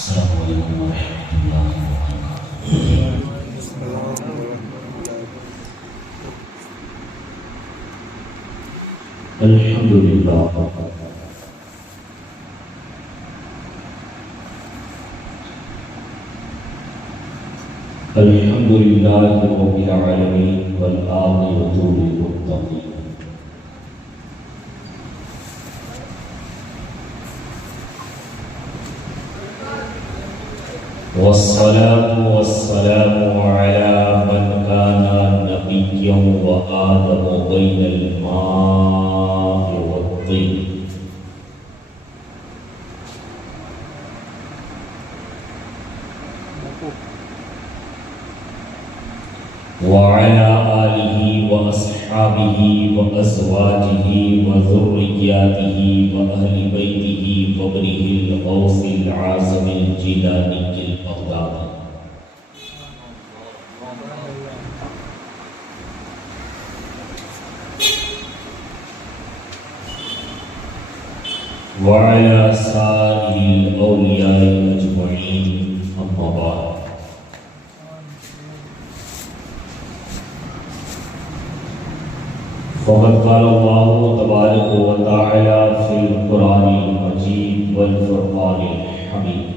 السلام علیکم ورحمۃ اللہ وبرکاتہ۔ الحمد للہ الحمد للہ رب العالمین والعاقبۃ للمتقین۔ والصلاة والسلام على من كان نبيا وآدم بين الماء والطين، وعلى آله وأصحابه وأزواجه وذرياته وأهل بيته وبره الغوث العازم الجيلاني البغدادي، وعلى سائر الأولياء أجمعين، أما بعد۔ فقد قال الله تبارك وتعالى في القرآن المجيد والفرقان الحميد: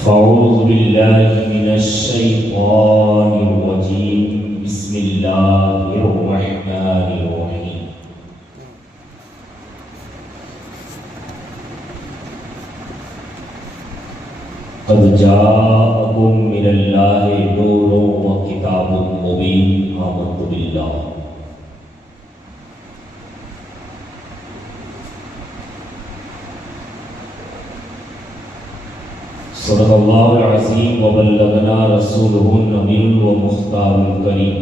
فأعوذ بالله من الشيطان الرجيم، بسم الله الرحمن الرحيم۔ قد جاءكم من الله نور وكتاب مبين، آمنت بالله۔ صدق الله العظيم وبلغنا رسوله النبي المختار الكريم،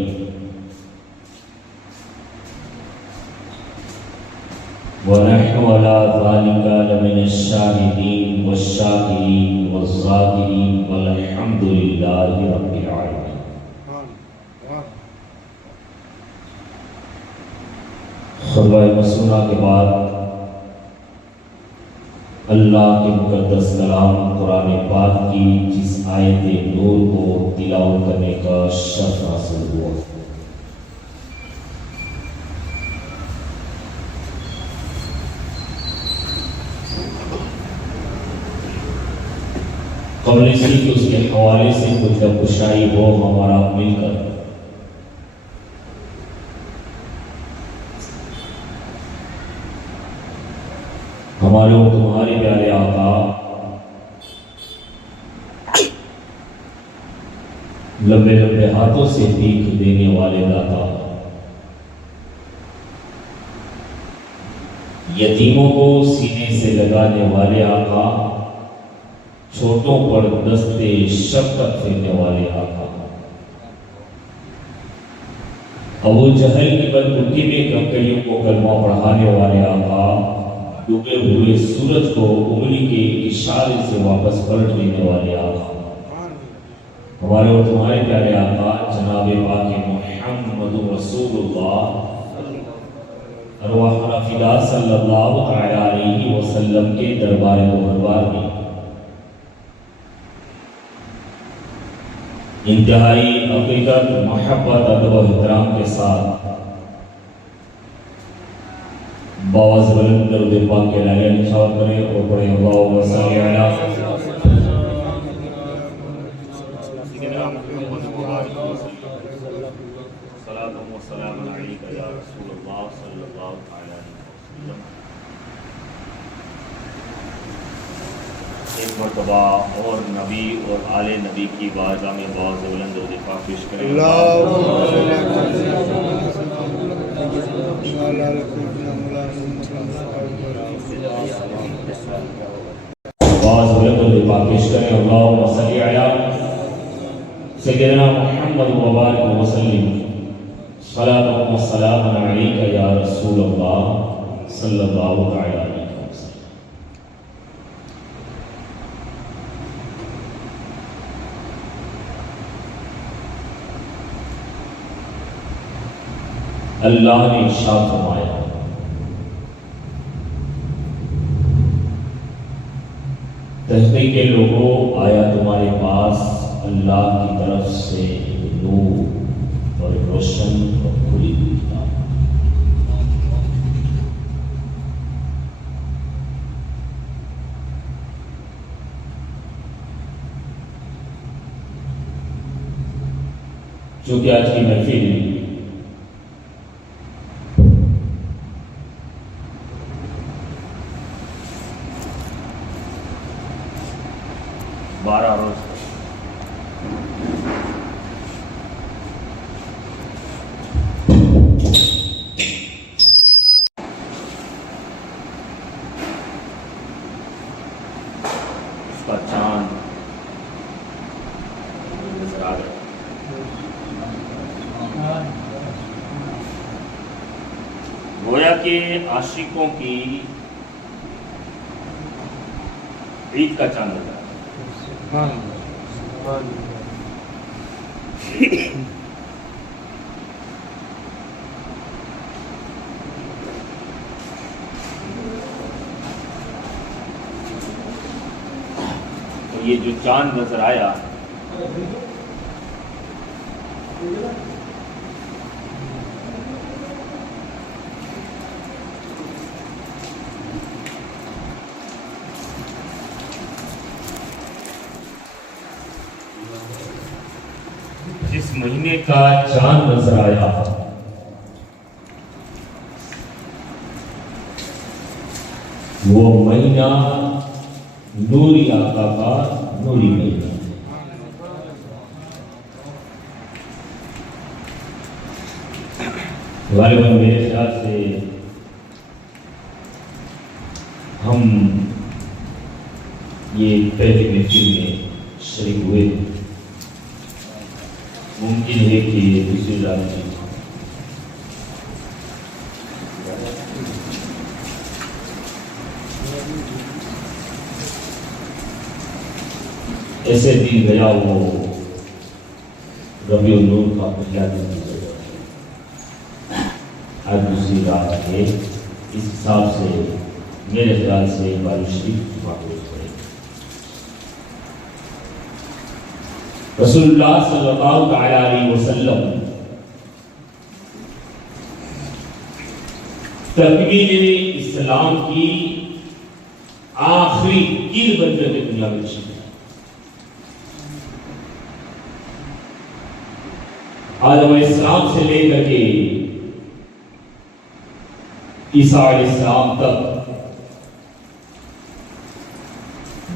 ونحن على ذلك لمن الشاهدين والشاكرين والذاكرين، والحمد لله رب العالمين۔ خطبہ مسنونہ کے بعد اللہ کے مقدس کلام قرآن پاک کی جس آیت نور کو تلاوت کرنے کا شرف حاصل ہوا، قبل اسی کہ اس کے حوالے سے کچھ گفتگو ہو ہمارا مل کر ہمارے اور تمہارے پیارے آقا لمبے لمبے ہاتھوں سے بھیک دینے والے داتا، یتیموں کو سینے سے لگانے والے آقا، چھوٹوں پر دستے شفقت پھیرنے والے آقا، ابو جہل کی بدبختی میں کنکریوں کو کلمہ پڑھانے والے آقا، ڈوبے ہوئے سورج کو انگلی کے اشارے سے واپس پلٹ دینے والے آقا، ہمارے اور تمہارے پیارے آقا جناب پاک محمد رسول اللہ ارواحنا فدا صلی اللہ علیہ وسلم کے دربار محربار میں انتہائی عقیدت، محبت، ادب و احترام کے ساتھ باواز بلند درود پاک کے لائے نشاور کریں اور پڑھیں اللہم صلی علی سیدنا محمد صلاۃ و سلام علیک یا رسول اللہ صلی اللہ علیہ وسلم۔ ایک مرتبہ اور نبی اور آل نبی کی بارگاہ میں باواز بلند درود پاک پیش کریں۔ باواز بلند درود پاک پیش کریں۔ اللہم صلی علی سیدنا محمد وبارک وسلم، صلاۃ و سلام علیک یا رسول اللہ صلی اللہ علیہ وسلم۔ اللہ نے ارشاد فرمایا تحقیق کے لوگوں آیا تمہارے پاس اللہ کی طرف سے نور اور روشن اور کھلی ہوئی کتاب۔ چونکہ آج کی محفل بارہ روز اس کا چاند نظر آ گیا۔ گویا کہ عاشقوں کی عید کا چاند نظر آ گیا۔ تو یہ جو چاند نظر آیا جس مہینے کا چاند نظر آیا وہ مہینہ نوری آقا کا نوری مہینہ۔ غالباً میرے خیال سے ہم یہ پہلی محفل میں شریک ہوئے، ممکن ہے کہ یہ دوسری رات میں ایسے دن گیا وہ ربیع النور کا پہلا دن گزر گیا، آج دوسری رات ہے۔ اس حساب سے میرے خیال سے باری شریف معقول ہے۔ رسول اللہ صلی اللہ علیہ وسلم تکمیل اسلام کی آخری کیل بن کر کے دنیا میں تشریف لائے۔ آدم علیہ السلام سے لے کر کے عیسیٰ علیہ السلام تک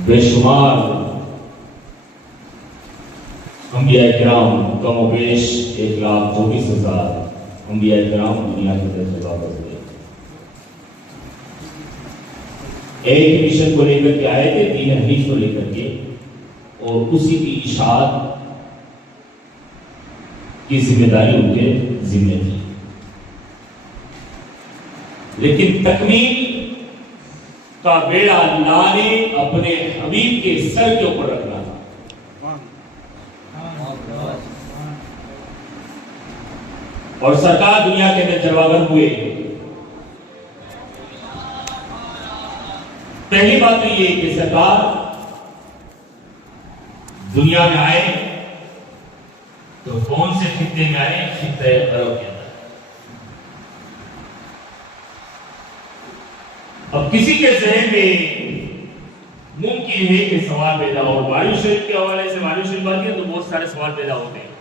بے شمار انبیاء کرام، کم و بیش 1,24,000 انبیاء کرام دنیا کے اندر جگہ گزرے۔ ایک مشن کو لے کر کے آئے تھے، دین حنیف کو لے کر کے، اور اسی کی اشاعت کی ذمہ داری ان کے ذمہ تھی۔ لیکن تکمیل کا بیڑا اللہ نے اپنے حبیب کے سر کے اوپر رکھنا تھا۔ اور سرکار دنیا کے اندر جلوگر ہوئے۔ پہلی بات تو یہ کہ سرکار دنیا میں آئے تو کون سے خطے میں آئے؟ خطے عرب کے اندر۔ اب کسی کے ذہن میں ممکن ہے کہ سوال پیدا ہو، باری شریف کے حوالے سے باری شریف آتی ہے تو بہت سارے سوال پیدا ہوتے ہیں۔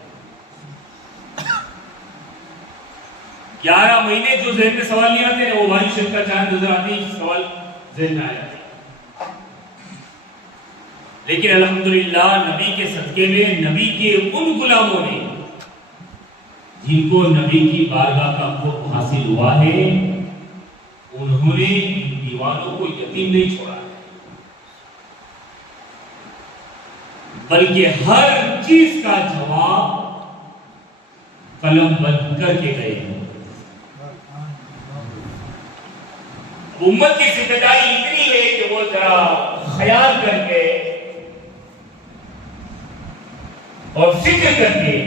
11 مہینے جو ذہن میں سوال نہیں آتے ہیں وہ باری شریف کا چاند نظر آتے ہیں، سوال ذہن میں آ جاتے ہیں۔ لیکن الحمدللہ نبی کے صدقے میں نبی کے ان غلاموں نے جن کو نبی کی بارگاہ کا قرب حاصل ہوا ہے، انہوں نے ان دیوانوں کو یتیم نہیں چھوڑا، بلکہ ہر چیز کا جواب قلم بند کر کے گئے ہیں۔ امت کی ذمہ داری اتنی ہے کہ وہ ذرا خیال کر کے اور فکر کر کے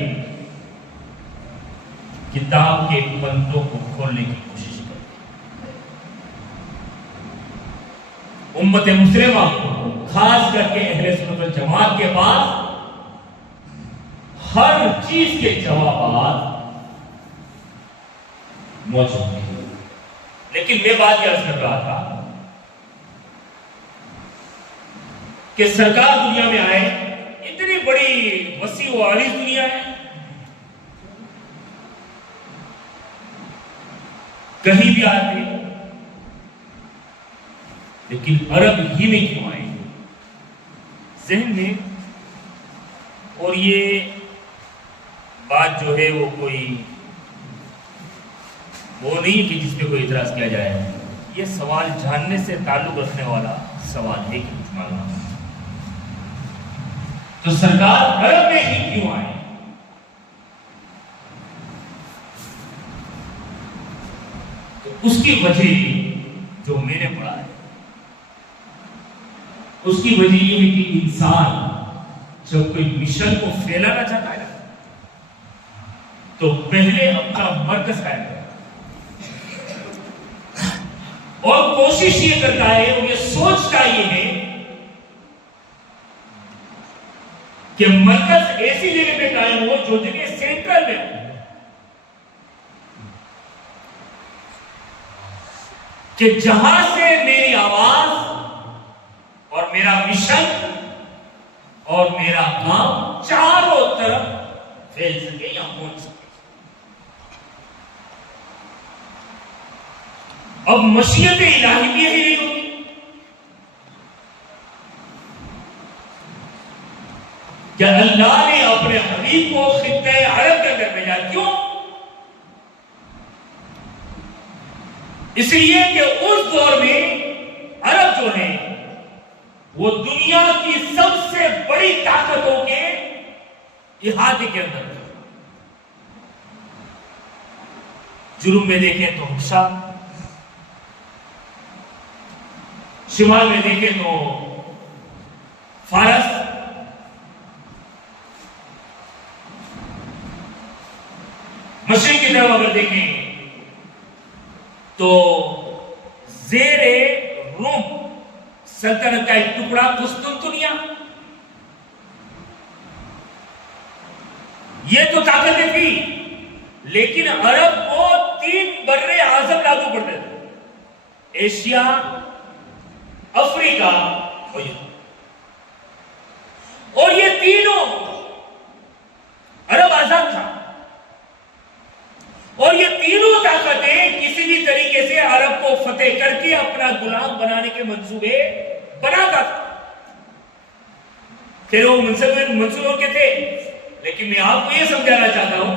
کہ کتاب کے پنوں کو کھولنے کی کوشش کرتے ہیں۔ امت مسلمہ خاص کر کے اہل سنت والجماعت کے پاس ہر چیز کے جوابات موجود ہیں، لیکن میں بات یہ عرض کر رہا تھا کہ سرکار دنیا میں آئے، اتنی بڑی وسیع و عریض دنیا ہے، کہیں بھی آتے لیکن عرب ہی میں کیوں آئے ذہن میں؟ اور یہ بات جو ہے وہ کوئی وہ نہیں کہ جس پہ کوئی اعتراض کیا جائے، یہ سوال جاننے سے تعلق رکھنے والا سوال ہے کہ کچھ مانگنا۔ تو سرکار عرب میں ہی کیوں آئے؟ تو اس کی وجہ جو میں نے پڑھا ہے، اس کی وجہ یہ ہے کہ انسان جب کوئی مشن کو پھیلانا چاہتا ہے تو پہلے اپنا مرکز قائم کرتا ہے اور کوشش یہ کرتا ہے اور یہ سوچتا یہ ہے کہ مرکز ایسی جگہ پہ قائم ہو جو جگہ سینٹرل میں ہو، کہ جہاں سے میری آواز اور میرا مشن اور میرا کام چاروں طرف پھیل سکے یا پہنچ سکے۔ اب مشیت الہی بھی یہی ہوگی کہ اللہ نے اپنے حبیب کو خطہ عرب کے اندر بھیجا، کیوں؟ اس لیے کہ اس دور میں عرب جو ہے وہ دنیا کی سب سے بڑی طاقتوں کے احاطے کے اندر تھا۔ جنوب میں دیکھیں تو حبشہ، شمال میں دیکھیں تو فارس، مشرق کی طرف اگر دیکھیں تو زیر روم سلطنت کا ایک ٹکڑا قسطنطنیہ، یہ تو طاقتیں تھی، لیکن عرب کو 3 بر اعظم لاگو پڑتے تھے، ایشیا، افریقہ اور یہ تینوں عرب آزاد تھا، اور یہ تینوں طاقتیں کسی بھی طریقے سے عرب کو فتح کر کے اپنا غلام بنانے کے منصوبے بناتا تھا۔ پھر وہ منصوبوں کے تھے، لیکن میں آپ کو یہ سمجھانا چاہتا ہوں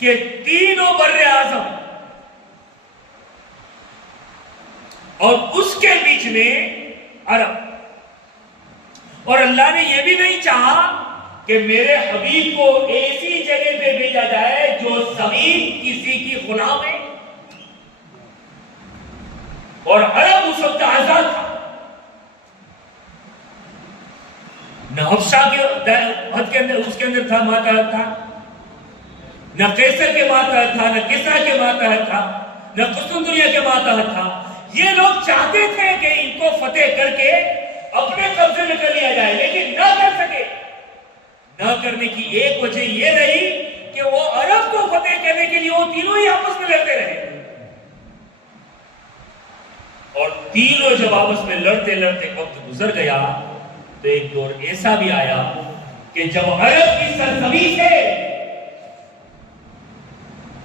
کہ تینوں بر اعظم اور اس کے بیچ میں عرب، اور اللہ نے یہ بھی نہیں چاہا کہ میرے حبیب کو ایسی جگہ پہ بھیجا جائے جو زمین کسی کی غلام ہے، اور عرب اس وقت آزاد تھا، نہ حبشہ کے حد کے اندر اس کے اندر تھا ماتحت تھا، نہ قیصر کے ماتحت تھا، نہ کسریٰ کے ماتحت تھا، نہ قسطنطنیہ کے ماتحت تھا۔ یہ لوگ چاہتے تھے کہ ان کو فتح کر کے اپنے قبضے میں کر لیا جائے، لیکن نہ کر سکے۔ نہ کرنے کی ایک وجہ یہ رہی کہ وہ عرب کو فتح کرنے کے لیے وہ تینوں ہی آپس میں لڑتے رہے، اور تینوں جب آپس میں لڑتے لڑتے وقت گزر گیا تو ایک دور ایسا بھی آیا کہ جب عرب کی سرزمین سے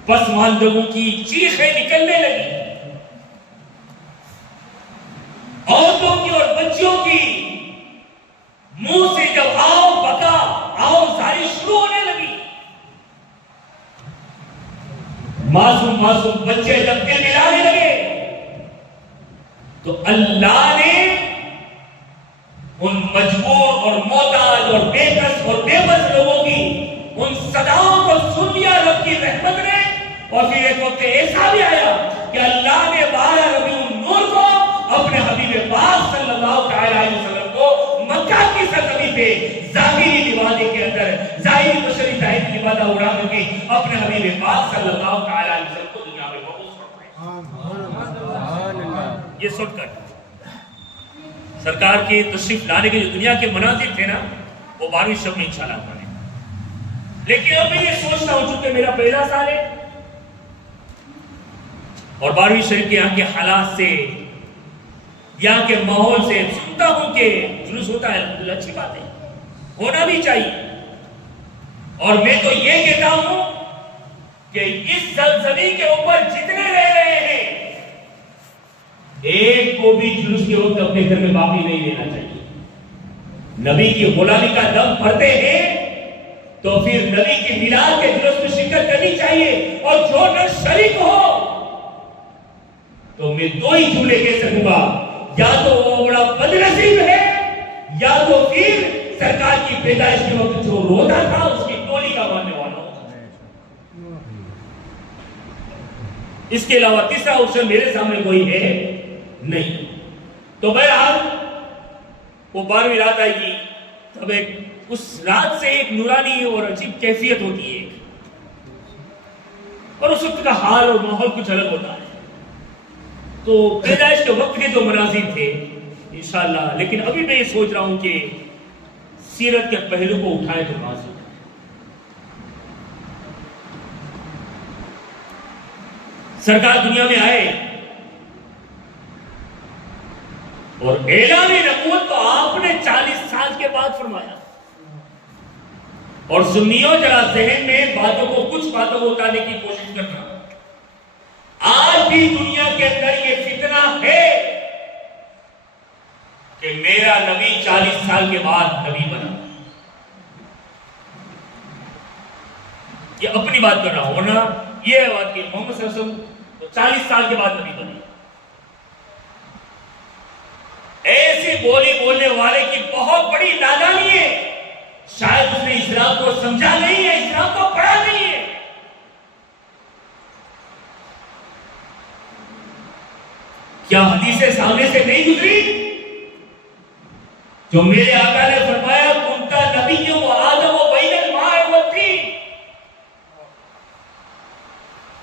پسماندگوں کی چیخیں نکلنے لگی، عورتوں کی اور بچیوں کی منہ سے جب آؤ بکا آؤ زاری شروع ہونے لگی، معصوم معصوم بچے جب کے ملانے لگے، تو اللہ نے ان مجبور اور محتاج اور بے کس اور بے بس لوگوں کی ان صداؤں کو سن لیا رب کی رحمت نے، اور پھر ایک وقت ایسا بھی آیا کہ اللہ نے 12 ربیع النور کو اپنے حبیب پاک صلی اللہ علیہ وسلم کو مکہ کی سرزمین پہ ظاہری لبادے کے اندر ظاہری بشری ظاہری لبادہ اڑا کر کے اپنے حبیب پاک صلی اللہ تعالی علیہ وسلم کو دنیا میں مبعوث فرمایا۔ یہ سن کر سرکار کے تشریف لانے کے جو دنیا کے مناظر تھے نا، وہ 12ویں شب میں انشاءاللہ پڑھیں۔ لیکن اب میں یہ سوچتا ہوں چونکہ میرا پہلا سال ہے اور 12ویں شریف کے یہاں کے حالات سے، یہاں کے ماحول سے سنتا ہوں کہ جلوس ہوتا ہے، الحمدللہ اچھی بات ہے، ہونا بھی چاہیے۔ اور میں تو یہ کہتا ہوں کہ اس زمین کے اوپر جتنے رہ رہے ہیں ایک کو بھی جلوس کے وقت اپنے گھر میں باقی نہیں لینا چاہیے۔ نبی کی غلامی کا دم بھرتے ہیں تو پھر نبی کی میلاد کے جلوس میں شرکت کرنی چاہیے، اور جو نہ شریک ہو تو میں دو ہی جملے کہہ سکوں گا، یا تو وہ بڑا بدنصیب ہے، یا تو پھر سرکار کی پیدائش کے وقت جو روتا تھا اس کی ٹولی کا ماننے والا ہوگا۔ اس کے علاوہ تیسرا آپشن میرے سامنے کوئی ہے نہیں۔ تو بہرحال وہ 12ویں رات آئے گی، تب ایک اس رات سے ایک نورانی اور عجیب کیفیت ہوتی ہے، اور اس وقت کا حال اور ماحول کچھ الگ ہوتا ہے۔ تو پیدائش کے وقت کے جو مناظر تھے انشاءاللہ، لیکن ابھی میں یہ سوچ رہا ہوں کہ سیرت کے پہلو کو اٹھائے تو کہاں سے اٹھائے۔ سرکار دنیا میں آئے اور اعلان نبوت تو آپ نے 40 سال کے بعد فرمایا۔ اور سنیوں ذرا ذہن میں باتوں کو، کچھ باتوں کو اٹھانے کی کوشش کرنا، آج بھی دنیا کے اندر یہ فتنہ ہے کہ میرا نبی 40 سال کے بعد نبی بنا۔ یہ اپنی بات کر رہا ہوں نا، یہ ہے بات کہ محمد صلی اللہ علیہ وسلم 40 سال کے بعد نبی بنے۔ ایسی بولی بولنے والے کی بہت بڑی نادانی ہے، شاید اس نے اسلام کو سمجھا نہیں ہے، اسلام کو پڑھا نہیں ہے۔ کیا حدیثیں سامنے سے نہیں گزری جو میرے آقا نے فرمایا کنتا نبی و آدم و بین الماء والطین؟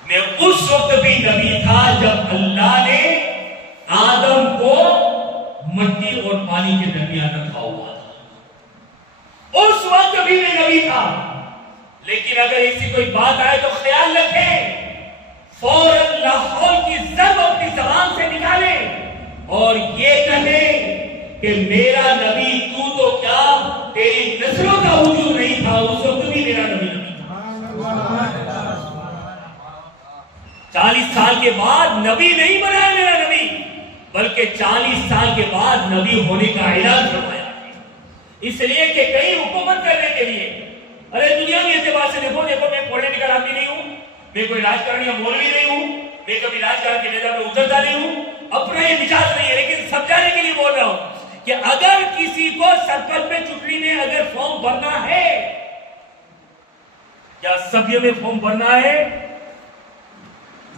میں اس وقت بھی نبی تھا جب اللہ نے آدم کو مٹی اور پانی کے درمیان رکھا ہوا تھا، اس وقت بھی میں نبی تھا۔ لیکن اگر ایسی کوئی بات آئے تو خیال رکھیں، فوراً لاحول کی ضرب اپنی زبان سے نکالیں اور یہ کہیں کہ میرا نبی تو کیا تیری نسلوں کا وجود نہیں تھا، اس وقت بھی میرا نبی تھا۔ 40 سال کے بعد نبی نہیں بنا میرا نبی، بلکہ 40 سال کے بعد نبی ہونے کا اعلان فرمایا، اس لیے کہ کہیں حکومت کرنے کے لیے۔ ارے دنیا میں اعتبار سے دیکھو میں پولیٹیکل آدمی نہیں ہوں، میں کوئی راجکارنی یا مولوی نہیں ہوں، میں کبھی راجکارن کے میدان میں اترتا نہیں ہوں، اپنا یہ مزاج نہیں ہے، لیکن سمجھانے کے لیے بول رہا ہوں کہ اگر کسی کو سرپنچ میں چٹنی میں اگر فارم بھرنا ہے یا سبھیوں میں فارم بھرنا ہے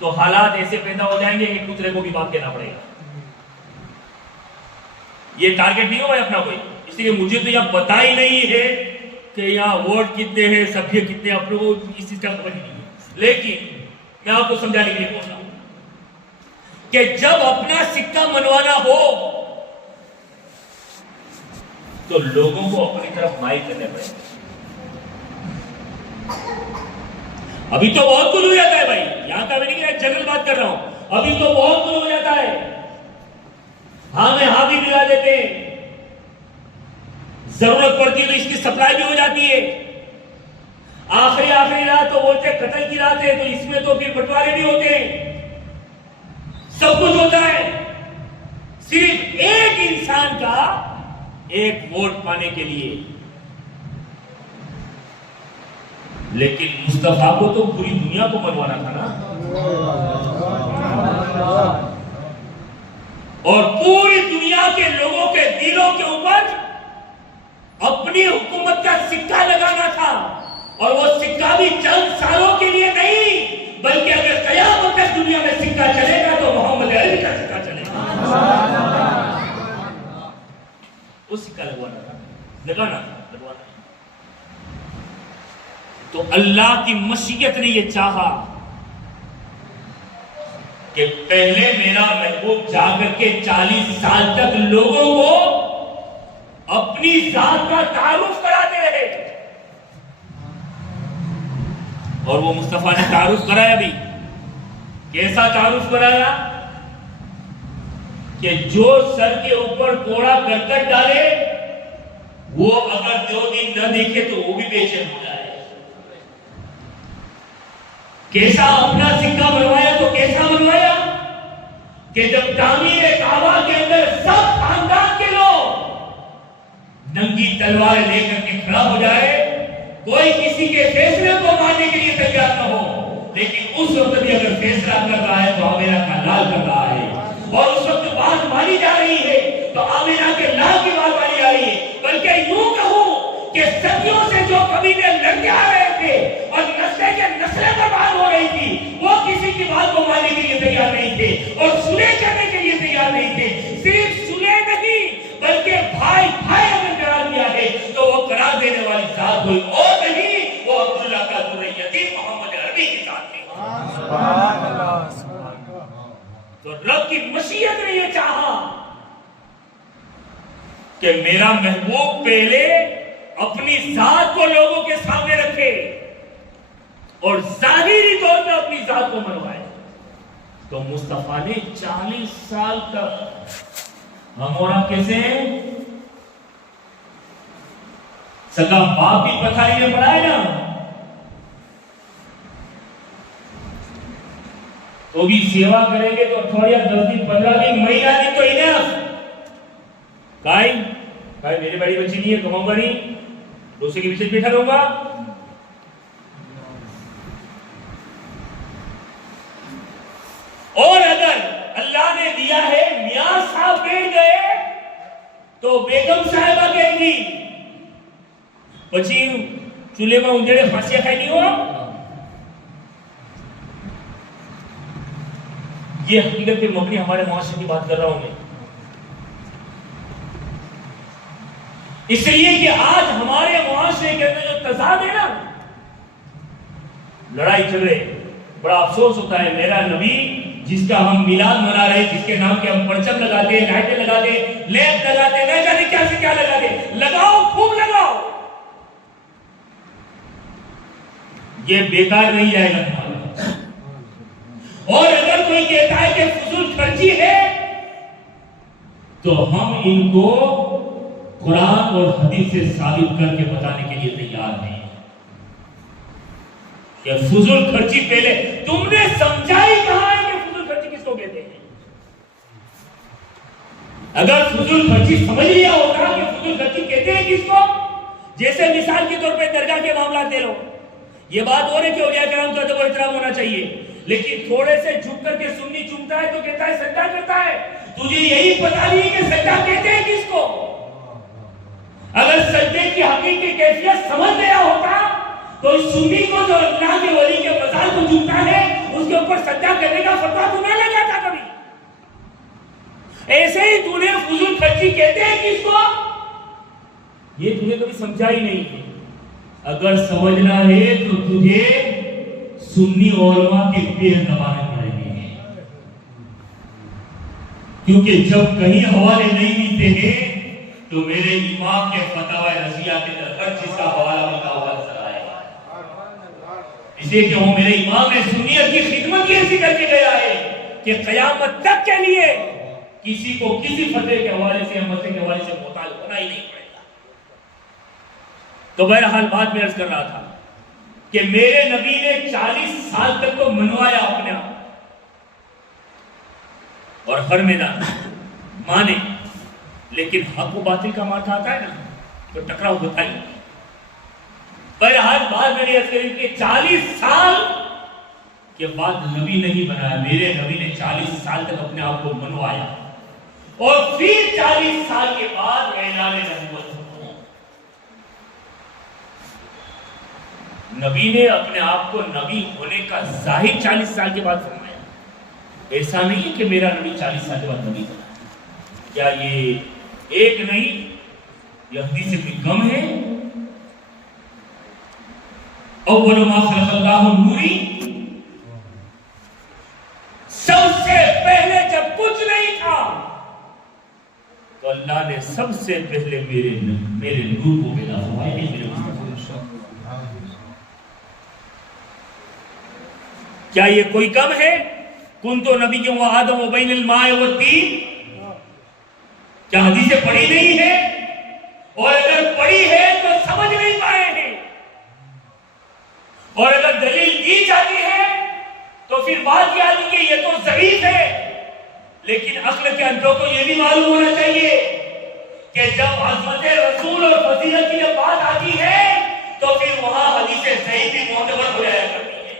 تو حالات ایسے پیدا ہو جائیں گے کہ دوسرے کو بھی باپ کہنا پڑے گا۔ یہ ٹارگٹ نہیں ہو میں اپنا کوئی، اس لیے مجھے تو یہاں پتا ہی نہیں ہے کہ یہاں ووٹ کتنے ہیں، سبھی کتنے، اپنے کو اس سسٹم کو نہیں ہے، لیکن میں آپ کو سمجھانے کے لیے بول رہا ہوں کہ جب اپنا سکہ منوانا ہو تو لوگوں کو اپنی طرف مائل کرنے پڑے۔ ابھی تو بہت کچھ ہو جاتا ہے بھائی، یہاں کا میں نہیں جنرل بات کر رہا ہوں، ابھی تو بہت کچھ ہو جاتا ہے، ہاں میں ہاں بھی ملا دیتے ہیں، ضرورت پڑتی ہے تو اس کی سپلائی بھی ہو جاتی ہے، آخری رات تو بولتے قتل کی رات ہے تو اس میں تو پھر بٹوارے بھی ہوتے ہیں، سب کچھ ہوتا ہے، صرف ایک انسان کا ایک ووٹ پانے کے لیے۔ لیکن مصطفیٰ کو تو پوری دنیا کو منوانا تھا نا، اور پوری دنیا کے لوگوں کے دلوں کے اوپر اپنی حکومت کا سکہ لگانا تھا، اور وہ سکہ بھی چند سالوں کے لیے نہیں بلکہ اگر قیامت تک دنیا میں سکہ چلے گا تو محمد علی کا سکہ چلے گا۔ وہ سکہ لگوانا تھا، لگوانا۔ تو اللہ کی مشیت نے یہ چاہا کہ پہلے میرا محبوب جا کر کے 40 سال تک لوگوں کو اپنی ذات کا تعارف کراتے رہے، اور وہ مصطفیٰ نے تعارف کرایا بھی۔ کیسا تعارف کرایا؟ کہ جو سر کے اوپر کوڑا کرکٹ ڈالے وہ اگر 2 دن نہ دیکھے تو وہ بھی بے چین ہو جائے۔ کیسا اپنا سکہ بنوایا تو کیسا بنوایا کہ جب تعمیر کعبہ کے اندر سب خاندان کے لوگ ننگی تلوار لے کر کے کھڑا ہو جائے، کوئی کسی کے فیصلے کو ماننے کے لیے تیار نہ ہو، لیکن اس وقت بھی اگر فیصلہ کر رہا ہے تو آمینہ کا لال کر رہا ہے، اور اس وقت بات مانی جا رہی ہے تو آمینہ کے لال کی بات مانی جا رہی ہے۔ بلکہ یوں کہوں کہ صدیوں سے جو قبیلے لڑتے آ رہے تھے اور نسلیں کے نسلیں برباد ہو رہی تھی، وہ کسی کی بات کو ماننے کے لیے تیار نہیں تھے اور صلح کرنے کے لیے تیار نہیں تھے۔ صرف صلح نہیں بلکہ بھائی بھائی اگر قرار دیا ہے تو وہ قرار دینے والی ذات کوئی اور نہیں، وہ عبداللہ کا ذریتی محمد عربی کی ذات تھی۔ سبحان اللہ۔ تو رب کی مشیت نے یہ چاہا کہ میرا محبوب پہلے اپنی ذات کو لوگوں کے سامنے رکھے اور ظاہری طور پہ اپنی ذات کو منوائے۔ تو مصطفیٰ نے 40 سال تک، ہم اور آپ کیسے ہیں؟ سگا باپ بھی پتھاری میں پڑا ہے نا، تو بھی سیوا کریں گے تو تھوڑی 10 دن 15 دن مہینہ دن تو انف کائی میرے بڑی بچی نہیں ہے، کماؤں گا نہیں، دوسرے کے پیچھے بیٹھا رہوں گا۔ اور اگر اللہ نے دیا ہے میاں صاحب بیٹھ گئے تو بیگم صاحبہ کہیں گی بچی چولہے میں انجڑے پھانسیاں کھائی نہیں ہو۔ یہ حقیقت پہ مبنی ہمارے معاشرے کی بات کر رہا ہوں میں، اس لیے کہ آج ہمارے معاشرے کے اندر جو تضاد ہے نا، لڑائی چل رہے، بڑا افسوس ہوتا ہے۔ میرا نبی جس کا ہم میلاد منا رہے، جس کے نام کے ہم پرچم لگاتے، لائٹیں لگاتے، لیمپ لگاتے، نہ جانے کیا سے کیا لگاتے، لگاؤ خوب لگاؤ، یہ بیکار نہیں جائے گا تمہارا۔ اور اگر کوئی کہتا ہے کہ فضول خرچی ہے تو ہم ان کو قرآن اور حدیث سے ثابت کر کے بتانے کے لیے تیار ہیں کہ فضول خرچی پہلے تم نے سمجھائی کہاں ہے کہ فضول خرچی کس کو کہتے ہیں؟ اگر فضول خرچی سمجھ لیا ہوگا کہ فضول خرچی کہتے ہیں کس کو، جیسے مثال کے طور پہ درگاہ کے معاملات دے لو، یہ بات ہو رہی کہ اولیاء کرام کا ادب و احترام ہونا چاہیے، لیکن تھوڑے سے جھک کر کے سنی چومتا ہے تو کہتا ہے سجدہ کرتا ہے۔ تجھے یہی پتا نہیں کہ سجدہ کہتے ہیں کس کو؟ اگر سجدے کی حقیقی کیفیت سمجھ گیا ہوتا تو سنی کو جو اللہ کے ولی کے مزار کو جھکتا ہے اس کے اوپر سجدہ کرنے کا فتویٰ تو نہ لگاتا کبھی۔ ایسے ہی تو نے فضول خرچی کہتے ہیں کس کو، یہ تجھے کبھی سمجھا ہی نہیں ہے۔ اگر سمجھنا ہے تو تجھے سنی علماء کے پیر دبانے پڑیں گے، کیونکہ جب کہیں حوالے نہیں ملتے ہیں تو میرے امام کے فتاوی رضیہ کے اندر ہر چیز کا حوالہ ملتا ہوا نظر آئے گا، اس لیے کہ وہ میرے امام نے سنیت کی خدمت ہی ایسی کر کے گیا ہے کہ قیامت تک کے لیے کسی کو کسی فتوے کے حوالے سے یا مسئلے کے حوالے سے محتاج ہونا ہی نہیں پڑے گا۔ تو بہرحال بات میں عرض کر رہا تھا کہ میرے نبی نے 40 سال تک کو منوایا اپنے آپ، اور ہر میدان مانے، لیکن حق و باطل کا مارکا آتا ہے نا تو ٹکراؤ ہوتا ہی۔ بہرحال بات میں نے عرض کری کہ 40 سال کے بعد نبی نہیں بنایا، میرے نبی نے 40 سال تک اپنے آپ کو منوایا، اور پھر 40 سال کے بعد اعلان نبوت۔ نبی نے اپنے آپ کو نبی ہونے کا ظاہر 40 سال کے بعد فرمایا، ایسا نہیں ہے کہ میرا نبی 40 سال کے بعد نبی بنا۔ کیا یہ ایک نہیں، یہ حدیث ابن کم ہے؟ اول ما خلق اللہ نوری، سب سے پہلے جب کچھ نہیں تھا تو اللہ نے سب سے پہلے میرے نور کو پیدا فرمایا، میرے مصطفیٰ۔ کیا یہ کوئی کم ہے؟ کنت نبی و آدم و بین الماء والطین، کیا حدیثیں پڑھی نہیں ہے؟ اور اگر پڑھی ہے تو سمجھ نہیں پائے ہیں، اور اگر دلیل دی جاتی ہے تو پھر بات یہ آتی کہ یہ تو ضعیف ہے، لیکن عقل کے اندھوں کو یہ بھی معلوم ہونا چاہیے کہ جب عظمت رسول اور فضیلت کی جب بات آتی ہے تو پھر وہاں حدیث ضعیف بھی معتبر ہو جایا کرتی ہے،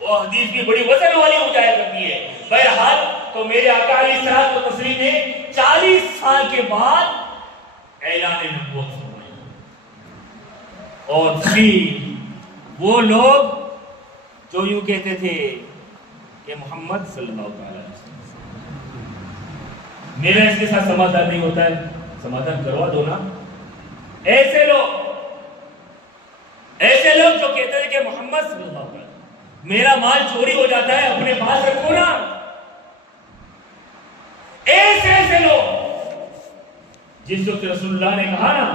وہ حدیث بھی بڑی وزن والی ہو جایا کرتی ہے۔ بہرحال تو میرے آقا علیہ الصلوۃ والتسلیم نے 40 سال کے بعد اعلان نبوت فرمایا، اور پھر وہ لوگ جو یوں کہتے تھے کہ محمد صلی اللہ علیہ وسلم، میرا اس کے ساتھ سمادھان نہیں ہوتا ہے، سمادھان کروا دو نا۔ ایسے لوگ جو کہتے ہیں کہ محمد صلی اللہ علیہ وسلم میرا مال چوری ہو جاتا ہے، اپنے پاس رکھو نا۔ ایسے لوگ جس وقت رسول اللہ نے کہا نا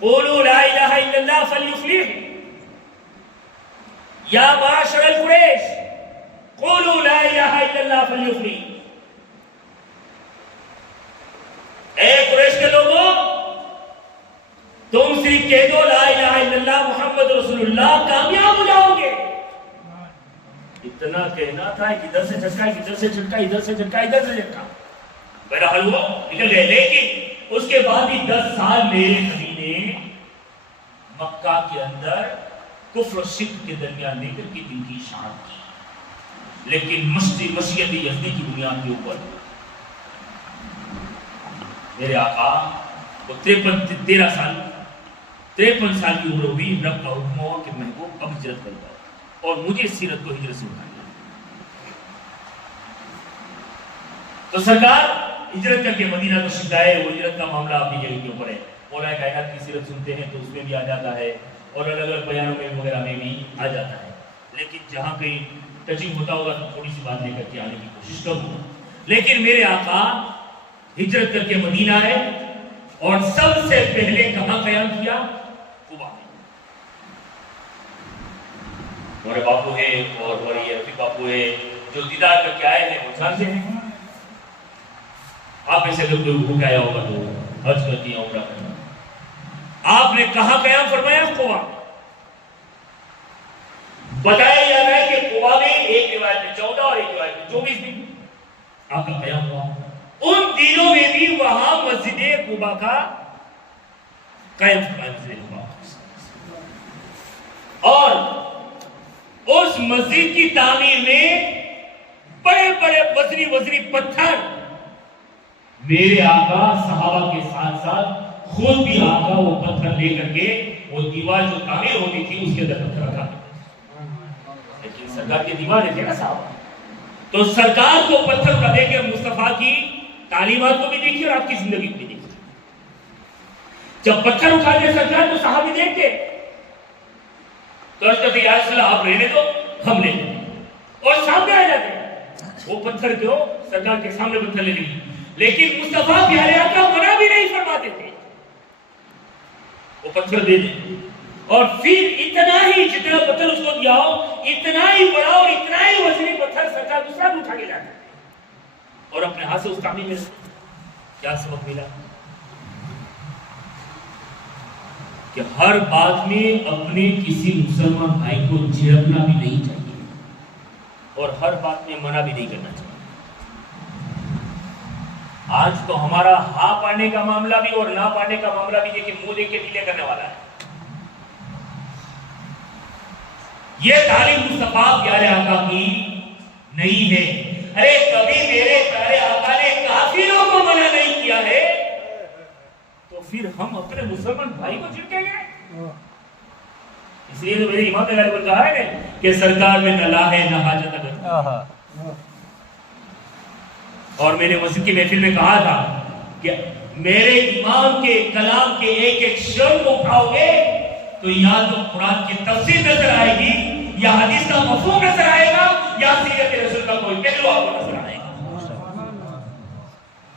قولوا لا الہ الا اللہ فلیفلح، یا معاشر القریش قولوا لا الہ الا اللہ فلیفلح، اے قریش کے لوگوں تم صرف کہہ دو لا الہ الا اللہ محمد رسول اللہ، کامیاب ہو جاؤ گے۔ اتنا کہنا تھا کہ ادھر سے جھٹکا، ادھر سے جھٹکا، ادھر سے جھٹکا، ادھر سے جھٹکا، بہرحال وہ نکل گئے۔ لیکن اس کے بعد بھی 10 سال میرے نبی نے مکہ کے اندر کفر و شرک کے درمیان لے کر کے دن کی اشاعت کی، لیکن مشیت یزدی کی بنیاد کے اوپر میرے آقا کو 13 سال 53 سال کی عمر ہوئی، رب کا حکم ہوا کہ محبوب اب ہجرت کر جاؤ اور مجھے اس سیرت کو ہجرت سے اٹھانا۔ تو سرکار ہجرت کر کے مدینہ تشریف لائے، وہ ہجرت کا معاملہ اپنی جگہ کے اوپر ہے، مولا کائنات کی سیرت سنتے ہیں تو اس میں بھی آ جاتا ہے، اور الگ الگ بیانوں میں وغیرہ میں بھی آ جاتا ہے، لیکن جہاں کہیں ٹچنگ ہوتا ہوگا تو تھوڑی سی بات لے کر کے آنے کی کوشش کروں۔ لیکن میرے آقا ہجرت کر کے مدینہ آئے اور سب سے پہلے کہاں قیام کیا؟ قباء میں۔ ہمارے باپو ہے اور ہمارے رفیق باپو ہے جو دیدار کر کے آئے ہیں، وہ جانتے ہیں۔ آپ میں سے اگر کوئی ہو کے آیا ہوگا تو حج کر دیا، عمرہ کرنا، آپ نے کہاں قیام فرمایا؟ قباء۔ بتایا جا رہا ہے کہ قباء میں ایک روایت میں 14 اور ایک روایت میں 24 دن آپ کا قیام ہوا۔ ان دنوں میں بھی وہاں مسجد قباء کا قائم فرمایا، اور اس مسجد کی تعمیر میں بڑے بڑے وزنی پتھر میرے آقا صحابہ کے ساتھ ساتھ خود بھی آقا وہ پتھر لے کر کے وہ دیوار جو تعمیر ہوتی تھی اس کے اندر پتھر رکھا، لیکن سرکار کے دیوار تھے نا صحابہ، تو سرکار کو پتھر کا دے کے مصطفیٰ کی تعلیمات کو بھی دیکھی اور آپ کی زندگی کو بھی دیکھی۔ جب پتھر اٹھاتے سرکار تو صحابی دیکھتے تو عرض کرتے یا رسول اللہ آپ رہنے دو، ہم لے لیں، اور سامنے آ جاتے وہ پتھر کیوں سرکار کے سامنے پتھر لے لیں، لیکن مصطفیٰ پیارے آقا منع بھی نہیں فرماتے تھے، وہ پتھر دے دیں، اور پھر اتنا ہی جتنا پتھر اس کو دیا ہو اتنا ہی بڑا اور اتنا ہی وزنی پتھر سرکار دوسرا بھی اٹھا کے لاتے اور اپنے ہاتھ سے اس تعمیر میں کیا سبق ملا کہ ہر بات میں اپنے کسی مسلمان بھائی کو جھڑکنا بھی نہیں چاہیے اور ہر بات میں منع بھی نہیں کرنا چاہیے۔ آج تو ہمارا ہاں پانے کا معاملہ بھی اور نہ پانے کا معاملہ بھی یہ کہ منہ دیکھ کے ڈیلے کرنے والا ہے۔ یہ تعلیم مصطفیٰ پیارے آقا کی نہیں ہے۔ ارے کبھی میرے پیارے آقا نے کافروں کو منع نہیں کیا ہے تو پھر ہم اپنے مسلمان بھائی کو جھڑکیں گے؟ اس لیے تو میرے امام نے غالباً کہا ہے کہ سرکار میں نہ لا ہے نہ حاجت اگر، اور میں نے مسجد کی محفل میں کہا تھا کہ میرے امام کے کلام کے ایک ایک شعر کو اٹھاؤ گے تو یا تو قرآن کی تفسیر نظر آئے گی، یا حدیث کا مفہوم نظر آئے گا، یا سیرت رسول کا کوئی پہلو آپ کو نظر آئے گا۔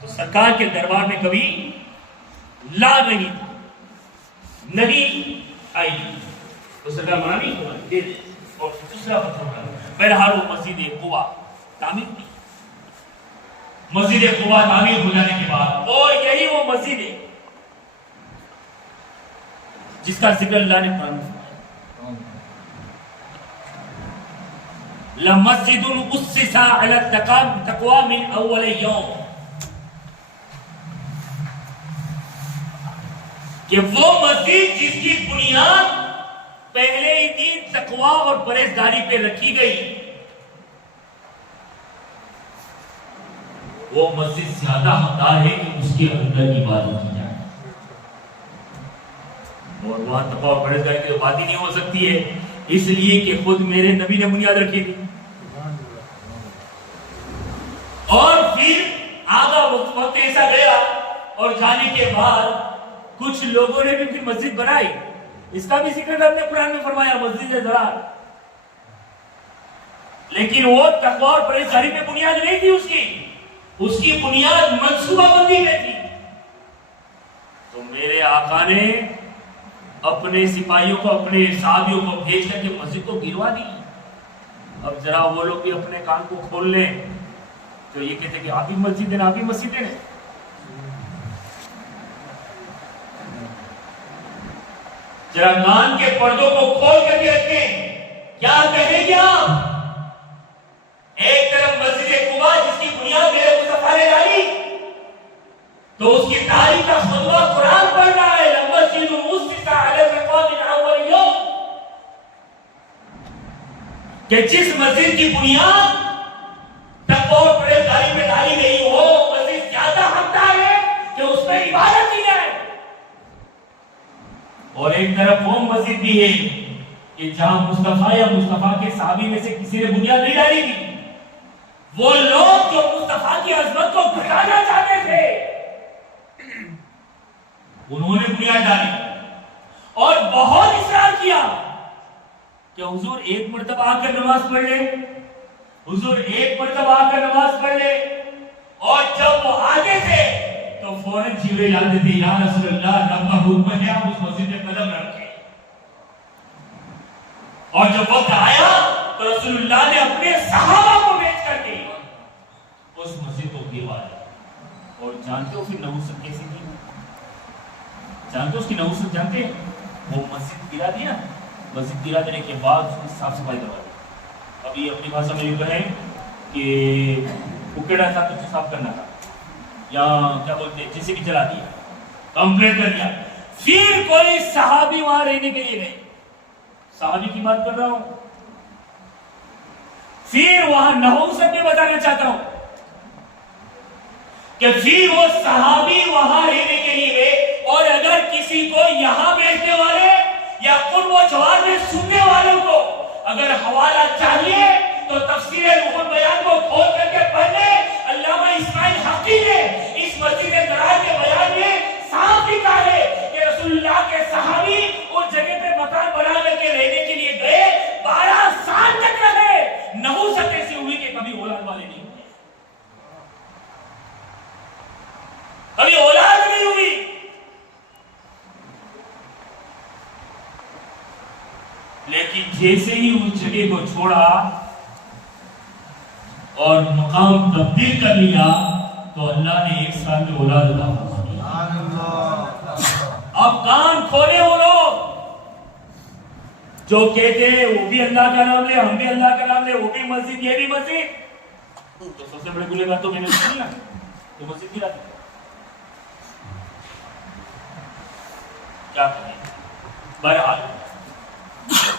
تو سرکار کے دربار میں کبھی لا نہیں آئی، تو سرکار منا نہیں دے دے۔ اور دوسرا مطلب بہرحال وہ مسجد قباء تعمیر کی، مسجد قباء تعمیر ہو جانے کے بعد، اور یہی وہ مسجد ہے جس کا ذکر اللہ نے قرآن میں فرمایا، لَمَسْجِدٌ أُسِّسَ عَلَى التَّقْوَى مِنْ أَوَّلِ يَوْمٍ، کہ وہ مسجد جس کی بنیاد پہلے ہی دن تقویٰ اور پرہیزگاری پہ رکھی گئی، وہ مسجد زیادہ حقدار ہے کہ اس کے اندر عبادت کی جائے، اور وہاں تقویٰ اور پرہیزگاری کی بات ہی نہیں ہو سکتی ہے، اس لیے کہ خود میرے نبی نے بنیاد رکھی تھی۔ اور پھر آگا وقت ایسا گیا اور جانے کے بعد کچھ لوگوں نے بھی پھر مسجد بنائی، اس کا بھی ذکر ہم نے قرآن میں فرمایا، مسجد ضرار، لیکن وہ تقویٰ اور پرہیزگاری پہ بنیاد نہیں تھی، اس کی بنیاد منصوبہ بندی میں تھی۔ تو میرے آقا نے اپنے سپاہیوں کو، اپنے صحابیوں کو بھیج کر کے مسجد کو گروا دی۔ اب ذرا وہ لوگ بھی اپنے کان کو کھول لیں تو یہ کہتے کہ آپ ہی مسجد ہیں، آپ ہی مسجدیں ہیں۔ ذرا کان کے پردوں کو کھول کر کے رکھیں، کیا کہیں گے آپ؟ ایک طرف مسجد قباء جس کی بنیاد میرے مصطفیٰ نے ڈالی، تو اس کی تاریخ کا خطبہ قرآن پڑھ رہا ہے، لَمَسْجِدٌ أُسِّسَ عَلَى التَّقْوَى مِنْ أَوَّلِ يَوْمٍ، کہ جس مسجد کی بنیاد تقویٰ اور پرہیزگاری پہ ڈالی گئی، وہ مسجد زیادہ حقدار ہے کہ اس میں عبادت کی جائے۔ اور ایک طرف وہ مسجد بھی ہے کہ جہاں مصطفیٰ یا مصطفیٰ کے صحابی میں سے کسی نے بنیاد نہیں ڈالی تھی، وہ لوگ جو مصطفیٰ کی عظمت کو گھٹانا چاہتے تھے انہوں نے بنیاد ڈالی اور بہت اصرار کیا کہ حضور ایک مرتبہ آ کر نماز پڑھ لے، حضور ایک مرتبہ آ کر نماز پڑھ لے، اور جب وہ آتے تھے تو فوراً جبریل آتے تھے، یا رسول اللہ رب کا حکم ہے آپ اس مسجد میں قدم رکھیں۔ اور جب وقت آیا تو رسول اللہ نے اپنے صحابہ کو بھیج کر کے اس مسجد کو گروایا۔ اور جانتے ہو پھر نحوست کیسے کی؟ جانتے ہو اس کی نحوست جانتے ہیں؟ وہ مسجد گرا دیا، مسجد گرا دینے کے بعد اس کی صاف صفائی کروا دی۔ ابھی اپنی بھاشا میں یہ کہیں کہ اکیڑا تھا تو صاف کرنا تھا، یا کیا بولتے ہیں جسے بھی چلا دیا، کمپلیٹ کر دیا۔ پھر کوئی صحابی وہاں رہنے کے لیے نہیں، صحابی کی بات کر رہا ہوں، پھر وہاں نحوست میں بتانا چاہتا ہوں کہ پھر وہ صحابی وہاں رہنے کے لیے گئے، اور اگر کسی کو یہاں بیچنے والے یا قرب و جوار میں سننے والوں کو اگر حوالہ چاہیے تو تفسیر روح البیان کو کھول کر کے پڑھ لیں۔ علامہ اسماعیل حقی نے اس مسجد ضرار کے بیان میں صاف لکھا ہے کہ رسول اللہ کے صحابی اس جگہ پہ مکان بنا کر کے رہنے کے لیے گئے، 12 سال تک رہے۔ نحوست ایسی ہوئی کہ کبھی اولاد والے نہیں ہوئے، کبھی اولاد نہیں ہوئی۔ لیکن جیسے ہی اس جگہ کو چھوڑا اور مقام تبدیل کر لیا تو اللہ نے 1 سال میں اولاد عطا فرمائی۔ اب کان کھولے وہ لوگ جو کہتے ہیں وہ بھی اللہ کا نام لے، ہم بھی اللہ کا نام لے، وہ بھی مسجد یہ بھی مسجد، تو سب سے بڑے گلے بات تو میں نے سنی نا، تو مسجد کی رات کیا کہیں۔ بہرحال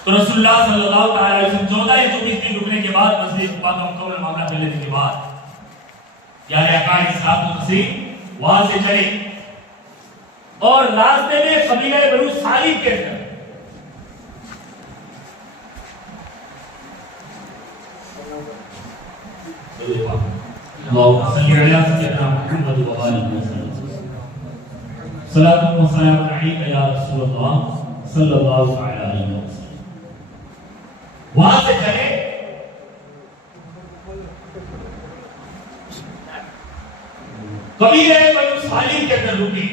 تو رسول اللہ صلی اللہ علیہ وسلم 14 یا 24 دن رکنے کے بعد مسجد قباء کا مکمل معاملہ کر لینے کے بعد یعنی آقا علیہ الصلوۃ والسلام وہاں سے چلے، اور راستے میں قبیلہ بنو سالم کے اندر اللهم صل على سيدنا محمد وآله وسلم صلاة و سلام علیک یا رسول اللہ صلی اللہ علیہ وسلم. وہاں سے چلے قبیلہ بنو سالم کے اندر رکے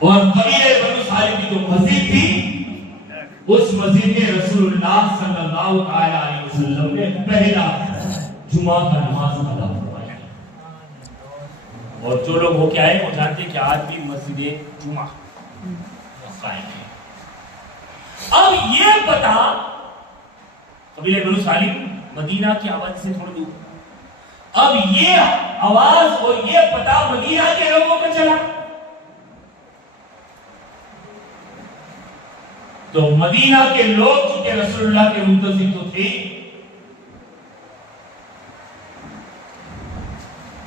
اور قبیلہ بنو سالم کی جو مسجد تھی اس مسجد میں رسول اللہ صلی اللہ علیہ وسلم نے پہلا جمعہ کا نماز ادا فرمایا. اور جو لوگ ہو کے آئے وہ جانتے ہیں کہ آج بھی مسجد جمعہ قائم ہے. اب یہ پتا قبیلہ بنو سالم مدینہ کی آبادی سے تھوڑی دور. اب یہ آواز اور یہ پتا مدینہ کے لوگوں کو چلا تو مدینہ کے لوگ چونکہ رسول اللہ کے منتظر تو تھے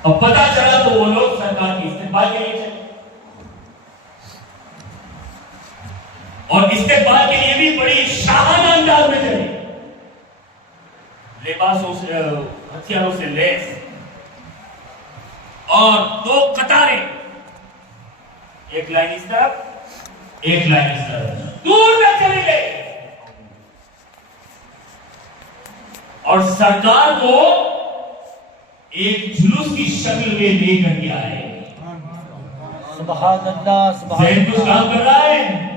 اب پتا چلا تو وہ لوگ سرکار کی استقبال کے لیے چلے اور استقبال کے لیے بھی بڑی شاہانہ انداز میں چلے. لباسوں سے ہتھیاروں سے لیس اور دو قطاریں ایک لائن اس طرف ایک لائن اس طرف دور میں چلے گئے اور سرکار کو ایک جلوس کی شکل میں لے کر کے آئے. سبحان اللہ سبحان ذہن کچھ اللہ. کام کر رہا ہے.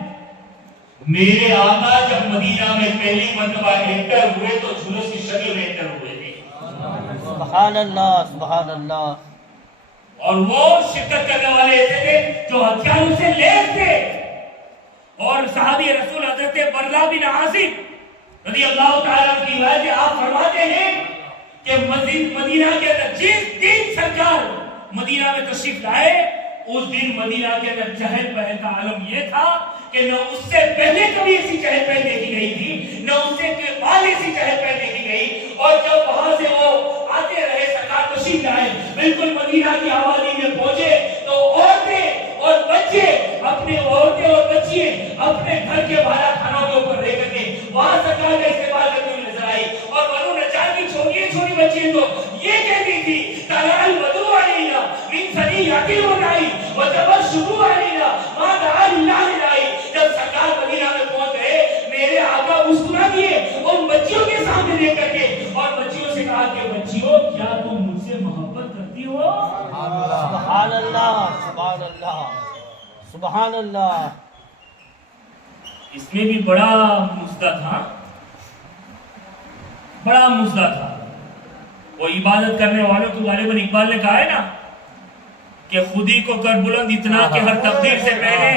میرے آقا جب مدینہ میں پہلی مرتبہ انٹر ہوئے تو جلوس کی شکل میں انٹر ہوئے تھے سبحان اللہ سبحان اللہ. اور وہ شرکت کرنے والے ایسے تھے جو ہتھیاروں سے لیس تھے اور صحابی رسول حضرت برہ بن عازب رضی اللہ تعالیٰ کی روایت ہے آپ فرماتے ہیں کہ مسجد مدینہ کے اندر جس دن سرکار مدینہ میں تشریف لائے اس دن مدینہ کے اندر چہل پہل کا عالم یہ تھا کہ نہ اس سے پہلے کبھی ایسی چہل پہل دیکھی گئی تھی نہ اس سے بعد ایسی چہل پہل دیکھی گئی. اور جب وہاں سے وہ آتے رہے سرکار تشریف لائے بالکل مدینہ کی آبادی میں پہنچے تو عورتیں اور بچے اپنے عورتیں اور بچیے اپنے گھر کے باہر کھانوں کے اوپر رہ کر کے وہاں سرکار کا استقبال کرتے ہوئے نظر آئی. اور بنو نجار کی چھوٹی بچیاں تو یہ کہتی تھی تلال بدو علینا من ثنیات الوداع وتبشروا علینا ما دعا اللہ لائی. جب سرکار مدینہ میں پہنچ گئے میرے آقا مسکرا دیے ان بچیوں کے سامنے دیکھ کر کے اور بچیوں سے کہا کہ بچیوں کیا تم مجھ سے محبت کرتی ہو؟ سبحان اللہ سبحان اللہ سبحان اللہ. اس میں بھی بڑا مزدہ تھا بڑا مزدہ تھا. وہ عبادت کرنے والوں کو غالباً اقبال نے کہا ہے نا کہ خودی کو کر بلند اتنا کہ ہر تقدیر سے پہلے